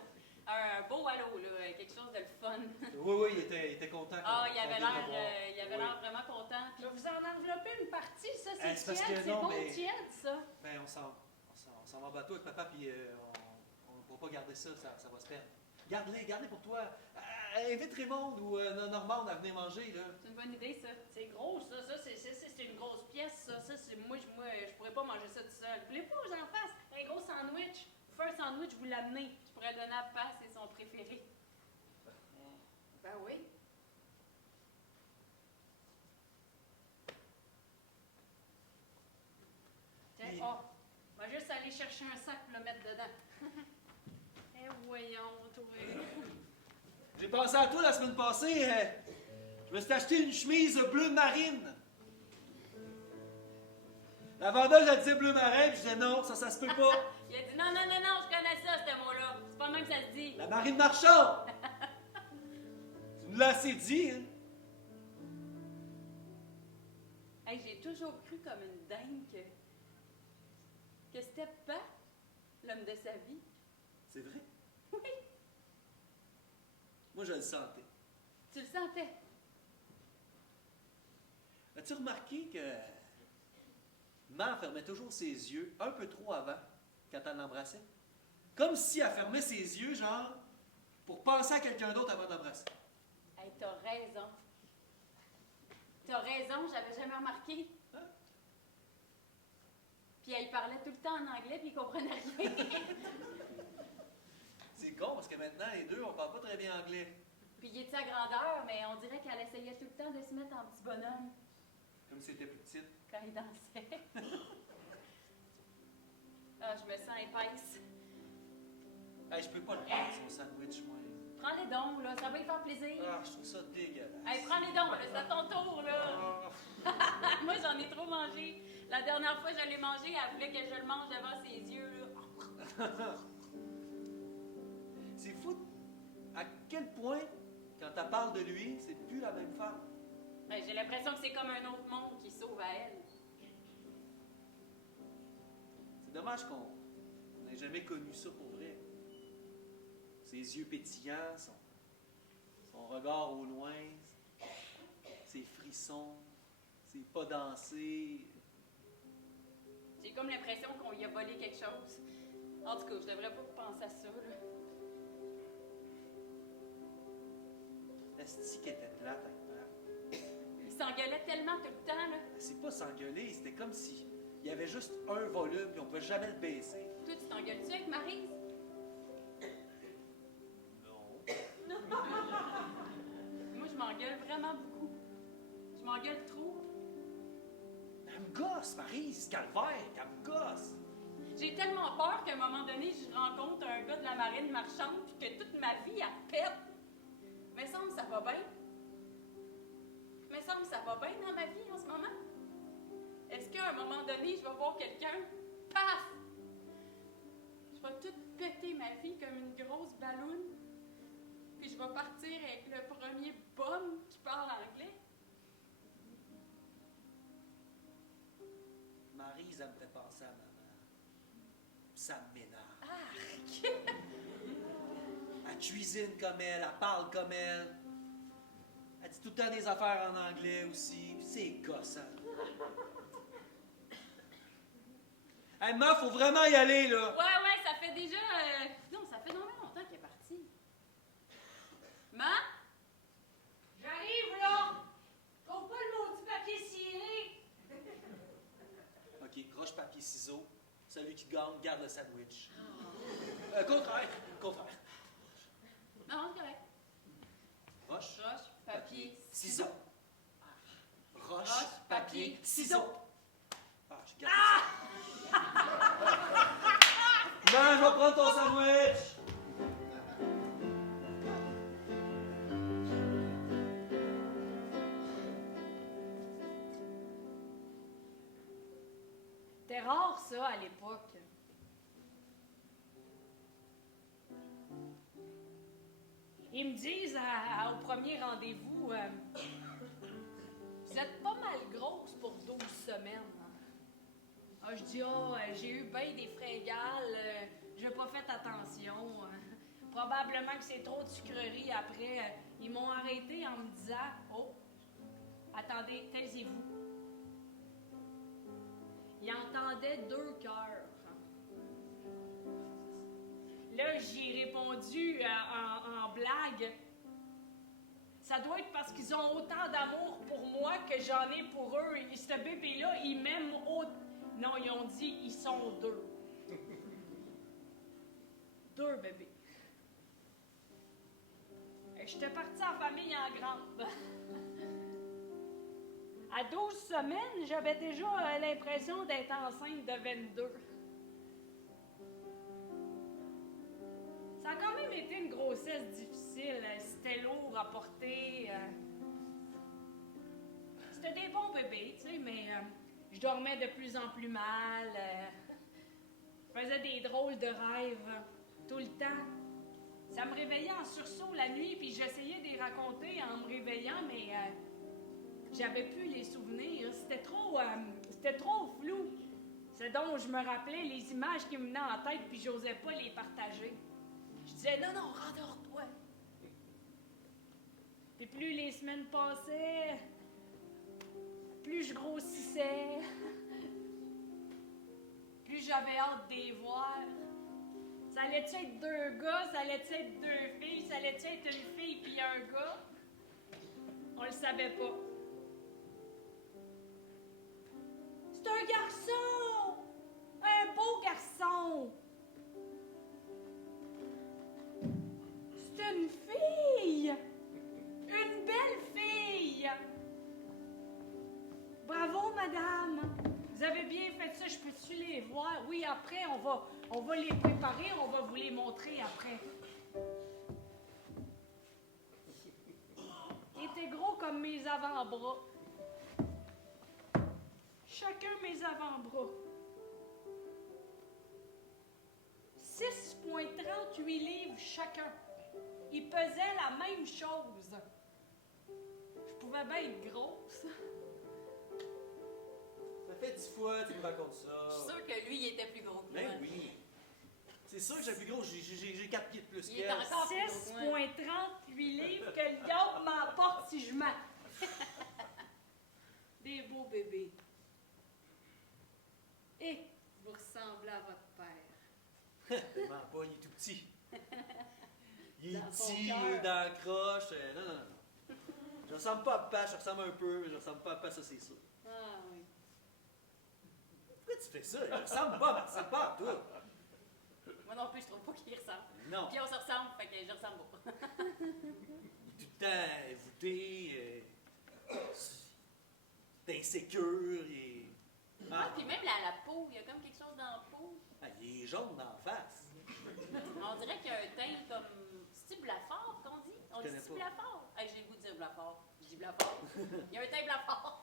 Un beau allô, là. Quelque chose de le fun. Oui, il était content. Ah, qu'on il avait vienne te voir. l'air vraiment content. Je vais vous en envelopper une partie, ça, c'est c'est parce tiède, que c'est non, bon mais- tiède, ça. Ben, on s'en va en bateau avec papa, puis on ne pourra pas garder ça, ça va se perdre. Garde-les pour toi. Invite Raymond ou Normande à venir manger, là. C'est une bonne idée, ça. C'est gros, ça, c'est une grosse pièce, ça. Moi, je pourrais pas manger ça tout seul. Vous voulez pas que j'en fasse un gros sandwich? Vous faites un sandwich, vous l'amenez. Je pourrais donner à Papa, c'est son préféré. Ben oui. Tiens, Et- oh, on va juste aller chercher un sac pour le mettre dedans. Eh voyons, toi. J'ai pensé à toi la semaine passée. Je me suis acheté une chemise bleu marine. La vendeuse, elle disait bleu marin, puis je disais non, ça se peut pas. Il a dit non, je connais ça, ce mot-là. C'est pas le même que ça se dit. La marine marchande. Tu nous l'as assez dit, hein? Hey, j'ai toujours cru comme une dingue que c'était pas l'homme de sa vie. C'est vrai? Oui, Moi, je le sentais. tu le sentais. As-tu remarqué que Mère fermait toujours ses yeux un peu trop avant quand elle l'embrassait? Comme si elle fermait ses yeux, genre, pour penser à quelqu'un d'autre avant d'embrasser. Hey, t'as raison. T'as raison, j'avais jamais remarqué. Hein? Puis elle parlait tout le temps en anglais, puis il comprenait rien. C'est con, parce que maintenant, les deux, on parle pas très bien anglais. Puis il était à grandeur, mais on dirait qu'elle essayait tout le temps de se mettre en petit bonhomme Comme si c'était plus petite. quand il dansait. Ah, je me sens épaisse. Hey, je peux pas le prendre, son sandwich, moi. Prends les dons, là, ça va lui faire plaisir. Ah, je trouve ça dégueulasse. Hey, prends les dons, là, c'est à ton tour, là. Ah, Moi, j'en ai trop mangé. La dernière fois que je l'ai mangé, elle voulait que je le mange devant ses yeux, là. c'est fou à quel point, quand elle parle de lui, c'est plus la même femme. Ben, j'ai l'impression que c'est comme un autre monde qui s'ouvre à elle. C'est dommage qu'on n'ait jamais connu ça pour vrai. Ses yeux pétillants, son regard au loin, ses frissons, ses pas dansés. J'ai comme l'impression qu'on lui a volé quelque chose. En tout cas, je devrais pas penser à ça, là. Est-ce qu'elle était plate avec Mère? Il s'engueulait tellement tout le temps, là. C'est pas s'engueuler, c'était comme si il y avait juste un volume et on pouvait jamais le baisser. Toi, tu t'engueules-tu avec Maryse? Non. Moi, je m'engueule vraiment beaucoup. Je m'engueule trop. Elle me gosse, Maryse, calvaire, elle me gosse. J'ai tellement peur qu'à un moment donné, je rencontre un gars de la marine marchande puis que toute ma vie, elle pète. Mais semble que ça va bien. Mais semble que ça va bien dans ma vie en ce moment. Est-ce qu'à un moment donné, je vais voir quelqu'un, paf! Je vais tout péter ma vie comme une grosse balloune. Puis je vais partir avec le premier bum qui parle anglais. Maryse, elle me fait penser à maman. Ça m'énerve. Arc! Elle Elle cuisine comme elle parle comme elle. Elle dit tout le temps des affaires en anglais aussi. C'est gossant. Hey, meuf, faut vraiment y aller, là. Ouais, ça fait déjà... Non, ça fait normalement longtemps qu'elle est partie. Ma? J'arrive là! Trouve pas le maudit papier ciré! OK, roche, papier, ciseaux. Celui qui gagne, garde le sandwich. Contraire. Non, c'est correct. Roche, Roche, papier, ciseaux. Roche, papier, ciseaux. Ah, je garde ça. Ben, je vais prendre ton sandwich. C'était rare, ça, à l'époque. Ils me disent au premier rendez-vous, vous êtes pas mal grosse pour 12 semaines. Ah, je dis, j'ai eu bien des fringales, j'ai pas fait attention. Probablement que c'est trop de sucreries après. Ils m'ont arrêté en me disant, oh, attendez, taisez-vous. Ils entendaient 2 cœurs. Là, j'y ai répondu en blague. Ça doit être parce qu'ils ont autant d'amour pour moi que j'en ai pour eux. Et ce bébé-là, ils m'aiment autant. Non, ils ont dit, ils sont 2. 2 bébés. J'étais partie en famille en grande. À 12 semaines, j'avais déjà l'impression d'être enceinte de 22. Ça a quand même été une grossesse difficile. C'était lourd à porter. C'était des bons bébés, tu sais, mais je dormais de plus en plus mal. Je faisais des drôles de rêves tout le temps. Ça me réveillait en sursaut la nuit, puis j'essayais de les raconter en me réveillant, mais j'avais plus les souvenirs. C'était trop flou. C'est donc je me rappelais les images qui me venaient en tête, puis j'osais pas les partager. Je disais, non, rendors-toi. Puis plus les semaines passaient, plus je grossissais, plus j'avais hâte de les voir. Ça allait-tu être 2 gars, ça allait-tu être 2 filles, ça allait-tu être une fille puis un gars? On le savait pas. C'est un garçon! Un beau garçon! C'est une fille! Une belle fille! Bravo, madame! Vous avez bien fait ça, je peux-tu les voir? Oui, après, on va les préparer, on va vous les montrer après. Il était gros comme mes avant-bras. Chacun mes avant-bras. 6,38 livres chacun. Ils pesaient la même chose. Je pouvais bien être grosse. Ça fait 10 fois que tu me racontes ça. Je suis sûre que lui, il était plus gros que moi. Ben oui. C'est sûr que j'ai plus gros, j'ai 4 pieds de plus Il est qu'elle. encore plus gros que moi. 6,38 livres que l'autre m'emporte si je mens. Des beaux bébés. Et vous ressemblez à votre père. Vraiment pas, il est tout petit. Il est Dans son petit, cœur. il est dans la croche. Non. Je ressemble pas à Pat, je ressemble un peu, mais je ressemble pas à Pat, ça c'est sûr. Ah oui. Pourquoi tu fais ça? Je ressemble pas, mais c'est pas à toi. Moi non plus, je trouve pas qu'il ressemble. Non. Puis on se ressemble, fait que je ressemble pas. Il est tout le temps voûté, c'est insécure, il est... Ah, puis même la peau, il y a comme quelque chose dans la peau. Ah, il est jaune en face. On dirait qu'il y a un teint comme... C'est-tu Blafard qu'on dit? On Je connais dit-tu pas. Blafard? Hey, j'ai le goût de dire Blafard. Je dis Blafard. Il y a un teint Blafard.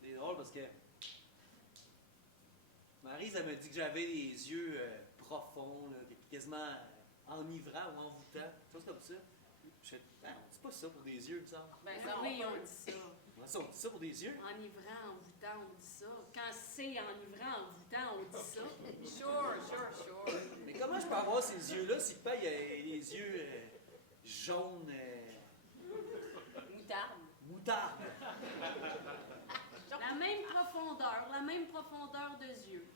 C'est drôle parce que Maryse, elle me dit que j'avais des yeux profonds, là, quasiment enivrants ou envoûtants, quelque chose comme ça. Je fais, ah, on dit pas ça pour des yeux, il me semble. Ben ça, oui, on dit ça. Ouais. Comment ça, on dit ça pour des yeux? Enivrant, envoûtant, on dit ça. Quand c'est enivrant, envoûtant, on dit ça. Sure. Mais comment je peux avoir ces yeux-là si pas il y a les yeux jaunes, Moutarde. moutarde? La même profondeur de yeux.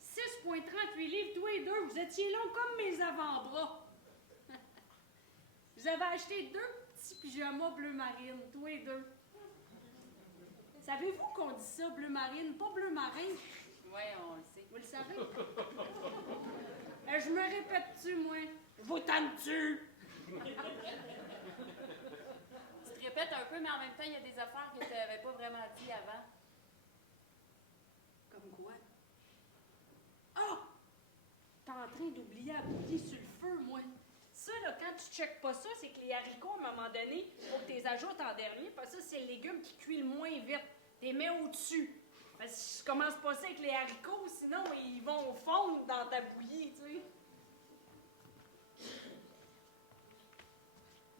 6,38 livres, tous les deux. Vous étiez longs comme mes avant-bras. Vous avez acheté 2 petits pyjamas bleu marine, tous les deux. Savez-vous qu'on dit ça, bleu marine, pas bleu marin? Oui, on le sait. Vous le savez? Je me répète-tu, moi? Vous tannes-tu? Tu te répètes un peu, mais en même temps, il y a des affaires que tu n'avais pas vraiment dit avant. Comme quoi? Ah! T'es en train d'oublier à bouillir sur le feu, moi. Ça, là, quand tu checkes pas ça, c'est que les haricots, à un moment donné, faut que tu les ajoutes en dernier, parce que ça, c'est le légume qui cuit le moins vite. Tu les mets au-dessus. Parce que si tu commences pas ça avec les haricots, sinon, ils vont fondre dans ta bouillie, tu sais.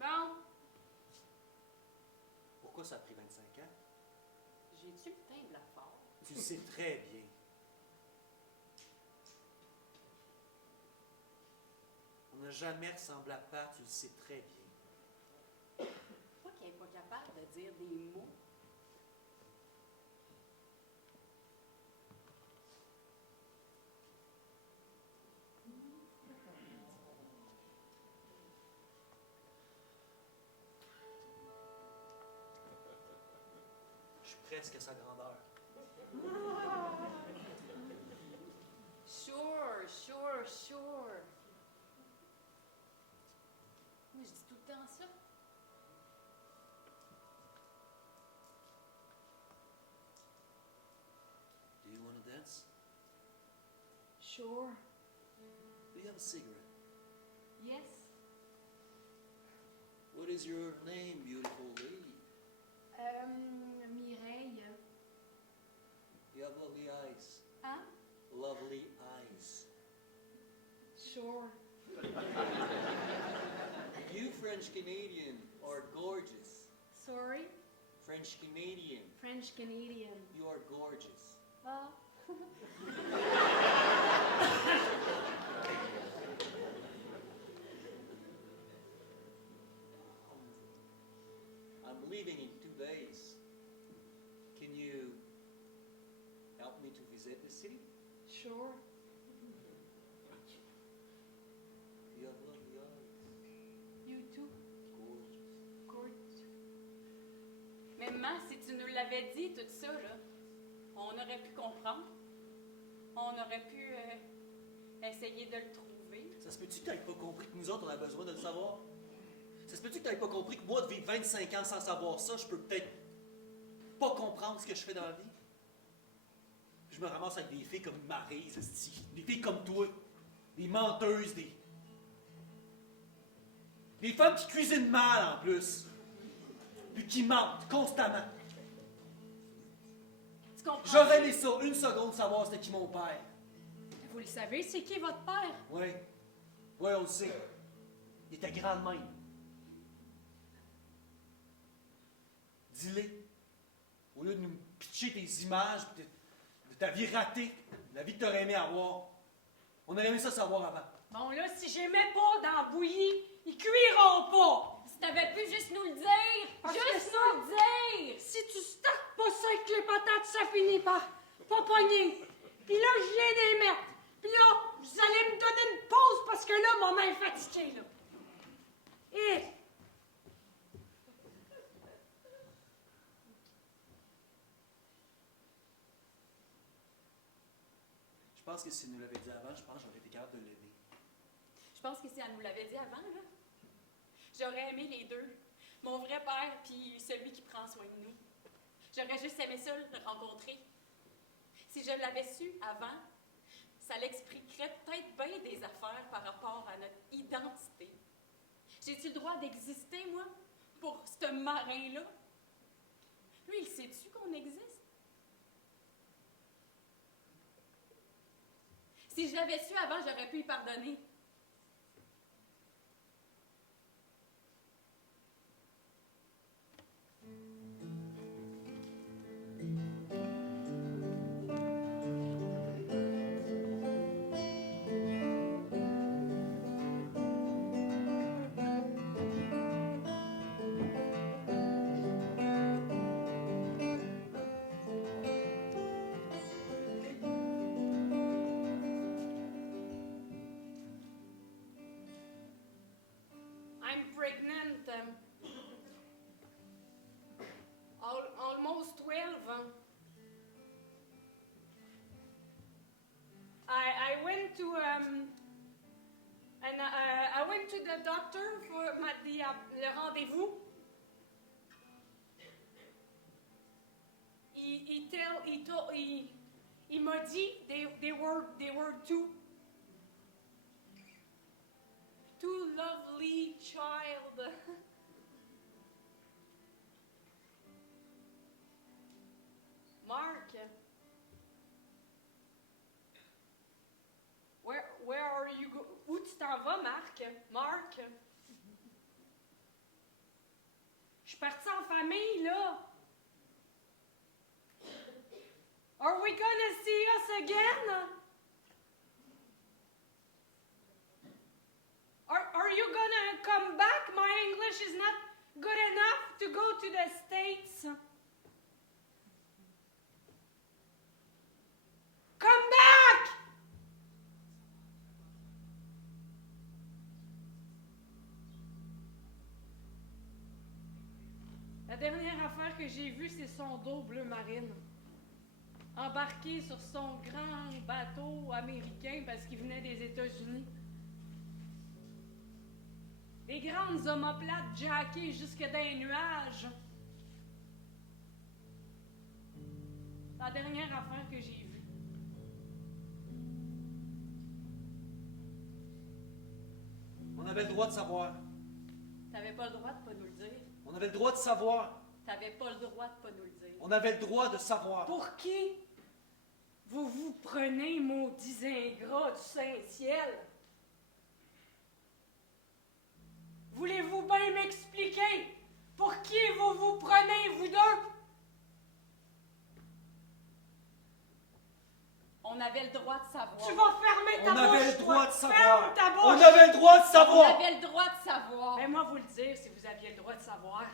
Bon, Pourquoi ça a pris 25 ans? J'ai-tu le teint de la fort? Tu le sais très bien. On n'a jamais ressemblé à part, tu le sais très bien. Toi qui n'es pas capable de dire des mots. Je suis presque à sa grandeur. Sure. Moi, je dis tout le temps ça. Do you want to dance? sure. Do you have a cigarette? Yes. What is your name, beautiful lady? Mireille. You have lovely eyes. Hein? Lovely eyes. Sure. You French Canadian are gorgeous. Sorry? French Canadian, French Canadian. you are gorgeous. Ah. I'm leaving in 2 days. Can you help me to visit the city? Sure. You have lovely eyes. You too. Gorgeous. Good. Mais maman, si tu nous l'avais dit, tout ça, là, on aurait pu comprendre. On aurait pu essayer de le trouver. Ça se peut-tu que t'aies pas compris que nous autres, on a besoin de le savoir? Ça se peut-tu que t'aies pas compris que moi, de vivre 25 ans sans savoir ça, je peux peut-être pas comprendre ce que je fais dans la vie? Je me ramasse avec des filles comme Maryse, esti. Des filles comme toi. Des menteuses, des femmes qui cuisinent mal, en plus. Puis qui mentent constamment. Tu comprends? J'aurais aimé ça, 1 seconde, savoir c'était qui mon père. Vous le savez, c'est qui votre père? Oui. Oui, on le sait. Il était grand de même. Dis-le. Au lieu de nous pitcher tes images, pis de ta vie ratée, la vie que t'aurais aimé avoir. On aurait aimé ça savoir avant. Bon, là, si j'aimais pas dans la bouillie, ils cuiront pas! Si t'avais pu juste nous le dire! Parce Juste que nous le dire! Si tu startes pas ça avec les patates, ça finit par pas pogner. Puis là, je viens de les mettre. Puis là, vous allez me donner une pause parce que là, ma main est fatiguée, là. Et... Je pense que si nous l'avait dit avant, je pense que j'aurais été capable de le lever. Je pense que si elle nous l'avait dit avant, là, j'aurais aimé les deux. Mon vrai père, puis celui qui prend soin de nous. J'aurais juste aimé ça, le rencontrer. Si je l'avais su avant, ça l'expliquerait peut-être bien des affaires par rapport à notre identité. J'ai-tu le droit d'exister, moi, pour ce marin-là? Lui, il sait-tu qu'on existe? Si je l'avais su avant, j'aurais pu y pardonner. le docteur m'a dit le rendez-vous. Il m'a dit they were two lovely child. Mark, where are you go? Où tu t'en vas, Mark? Mark? Je suis partie en famille, là. Are we gonna see us again? Are you gonna come back? My English is not good enough to go to the States. Come back! La dernière affaire que j'ai vue, c'est son dos bleu marine. Embarqué sur son grand bateau américain parce qu'il venait des États-Unis. Les grandes omoplates jackées jusque dans les nuages. La dernière affaire que j'ai vue. On avait le droit de savoir. T'avais pas le droit de pas nous le dire. On avait le droit de savoir. T'avais pas le droit de pas nous le dire. On avait le droit de savoir. Pour qui vous vous prenez, maudits ingrats du Saint-Ciel? Voulez-vous bien m'expliquer pour qui vous vous prenez, vous deux? On avait le droit de savoir. Tu vas fermer ta On bouche, avait le droit toi. de savoir. Ferme ta bouche. On avait le droit de On savoir. avait le droit de savoir. Mais moi, vous le dire si vous aviez le droit de savoir.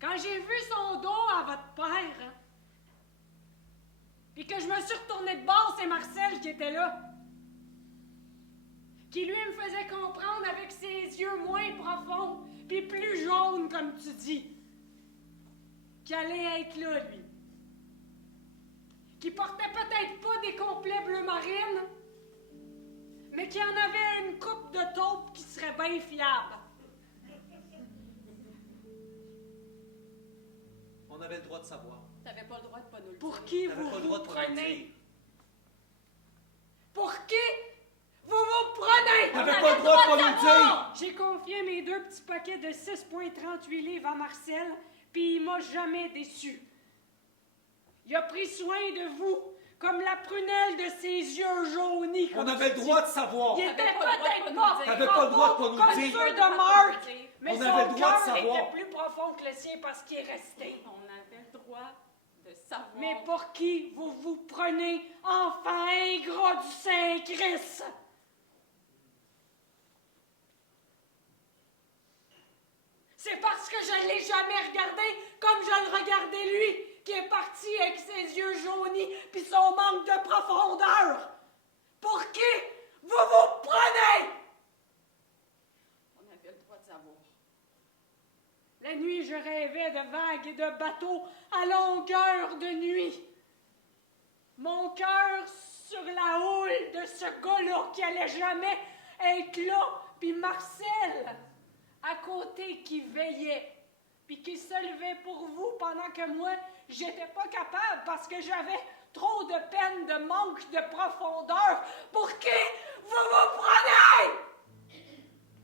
Quand j'ai vu son dos à votre père, puis que je me suis retournée de bord, c'est Marcel qui était là. Qui lui me faisait comprendre avec ses yeux moins profonds, puis plus jaunes, comme tu dis, qu'il allait être là, lui. Qui portait peut-être pas des complets bleu marine, mais qui en avait une coupe de taupe qui serait bien fiable. On avait le droit de savoir. T'avais pas le droit de pas nous le dire. Pour qui T'avais vous pas le vous droit de pas nous le prenez? dire. Pour qui vous vous prenez? T'avais On pas avait le droit de pas nous le savoir. dire. J'ai confié mes 2 petits paquets de 6,38 livres à Marcel, puis il m'a jamais déçu. Il a pris soin de vous, comme la prunelle de ses yeux jaunis. On comme avait tu le dis. droit de savoir. Il était T'avais pas le droit de peut-être pas nous pas le dire. T'avais pas le droit de pas nous le comme dire. ceux de Mark, mais On son avait le droit de cœur savoir. était plus profond que le sien parce qu'il est resté. On avait le droit de savoir. Mais pour qui vous vous prenez, enfant ingrat du Saint-Christ? C'est parce que je ne l'ai jamais regardé comme je le regardais lui, qui est parti avec ses yeux jaunis puis son manque de profondeur. Pour qui vous vous prenez? On avait le droit de savoir. La nuit, je rêvais de vagues et de bateaux à longueur de nuit. Mon cœur sur la houle de ce gars-là qui allait jamais être là, puis Marcel à côté qui veillait, puis qui se levait pour vous pendant que moi, j'étais pas capable parce que j'avais trop de peine, de manque de profondeur. Pour qui vous vous prenez?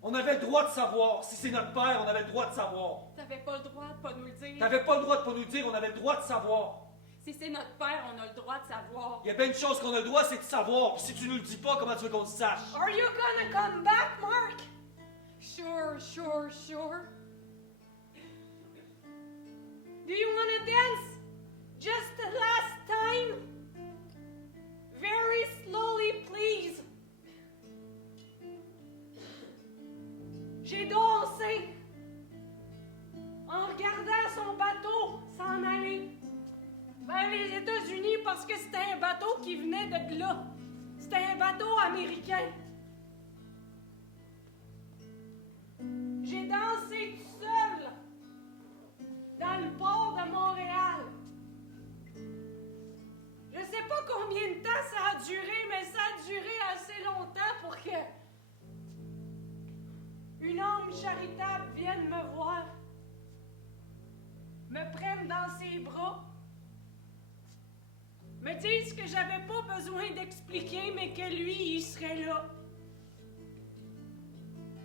On avait le droit de savoir. Si c'est notre père, on avait le droit de savoir. T'avais pas le droit de pas nous le dire. T'avais pas le droit de pas nous le dire, on avait le droit de savoir. Si c'est notre père, on a le droit de savoir. Il y a bien une chose qu'on a le droit, c'est de savoir. Puis si tu nous le dis pas, comment tu veux qu'on le sache? Are you gonna come back, Mark? Sure. Do you wanna dance? Just the last time? Very slowly, please. J'ai dansé en regardant son bateau s'en aller vers les États-Unis parce que c'était un bateau qui venait de là. C'était un bateau américain. J'ai dansé tout seul dans le port de Montréal. Je sais pas combien de temps ça a duré, mais ça a duré assez longtemps pour homme charitable vienne me voir, me prenne dans ses bras, me dise que j'avais pas besoin d'expliquer, mais que lui, il serait là.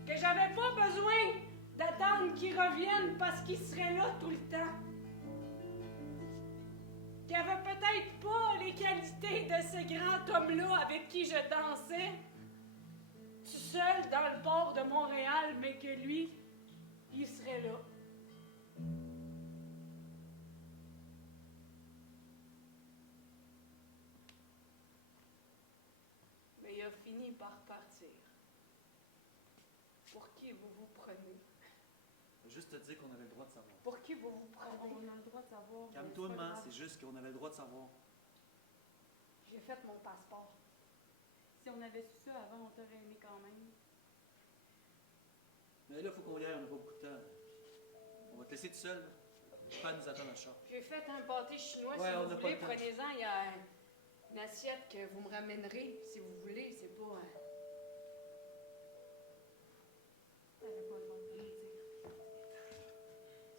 Que j'avais pas besoin d'attendre qu'il revienne parce qu'il serait là tout le temps. Qu'il avait peut-être pas les qualités de ce grand homme-là avec qui je dansais, tout seul dans le port de Montréal, mais que lui, il serait là. Mais il a fini par partir. Pour qui vous vous prenez? Juste te dire qu'on avait le droit de savoir. Pour qui vous vous prenez? On a le droit de savoir. Calme-toi, maman, c'est juste qu'on avait le droit de savoir. J'ai fait mon passeport. Si on avait su ça avant, on t'aurait aimé quand même. Mais là, il faut qu'on y aille, on n'a pas beaucoup de temps. On va te laisser tout seul. Pas nous attendre à la chambre. J'ai fait un pâté chinois, Ouais, si on vous n'a pas voulez. le temps. Prenez-en, il y a une assiette que vous me ramènerez, si vous voulez. C'est pas... T'avais pas le droit de le dire.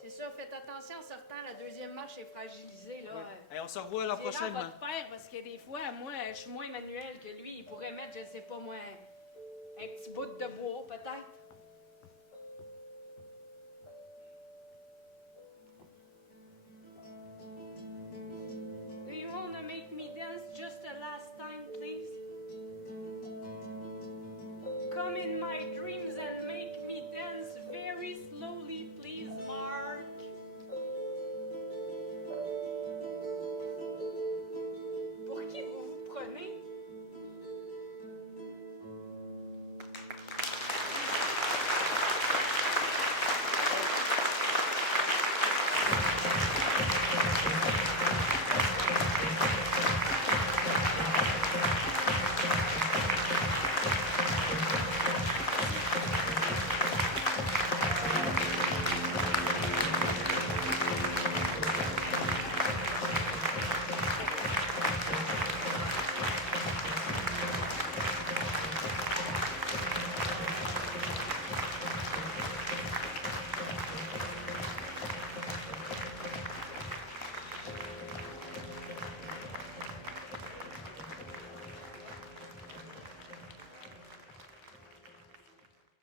C'est ça, faites attention en sortant, la deuxième marche est fragilisée, là. Hey, on se revoit l'an C'est prochain, là maman. votre père, parce que des fois, moi, je suis moins manuel que lui. Il pourrait mettre, je sais pas moi, un petit bout de bois, peut-être. Do you wanna make me dance just the last time, please? Come in my dreams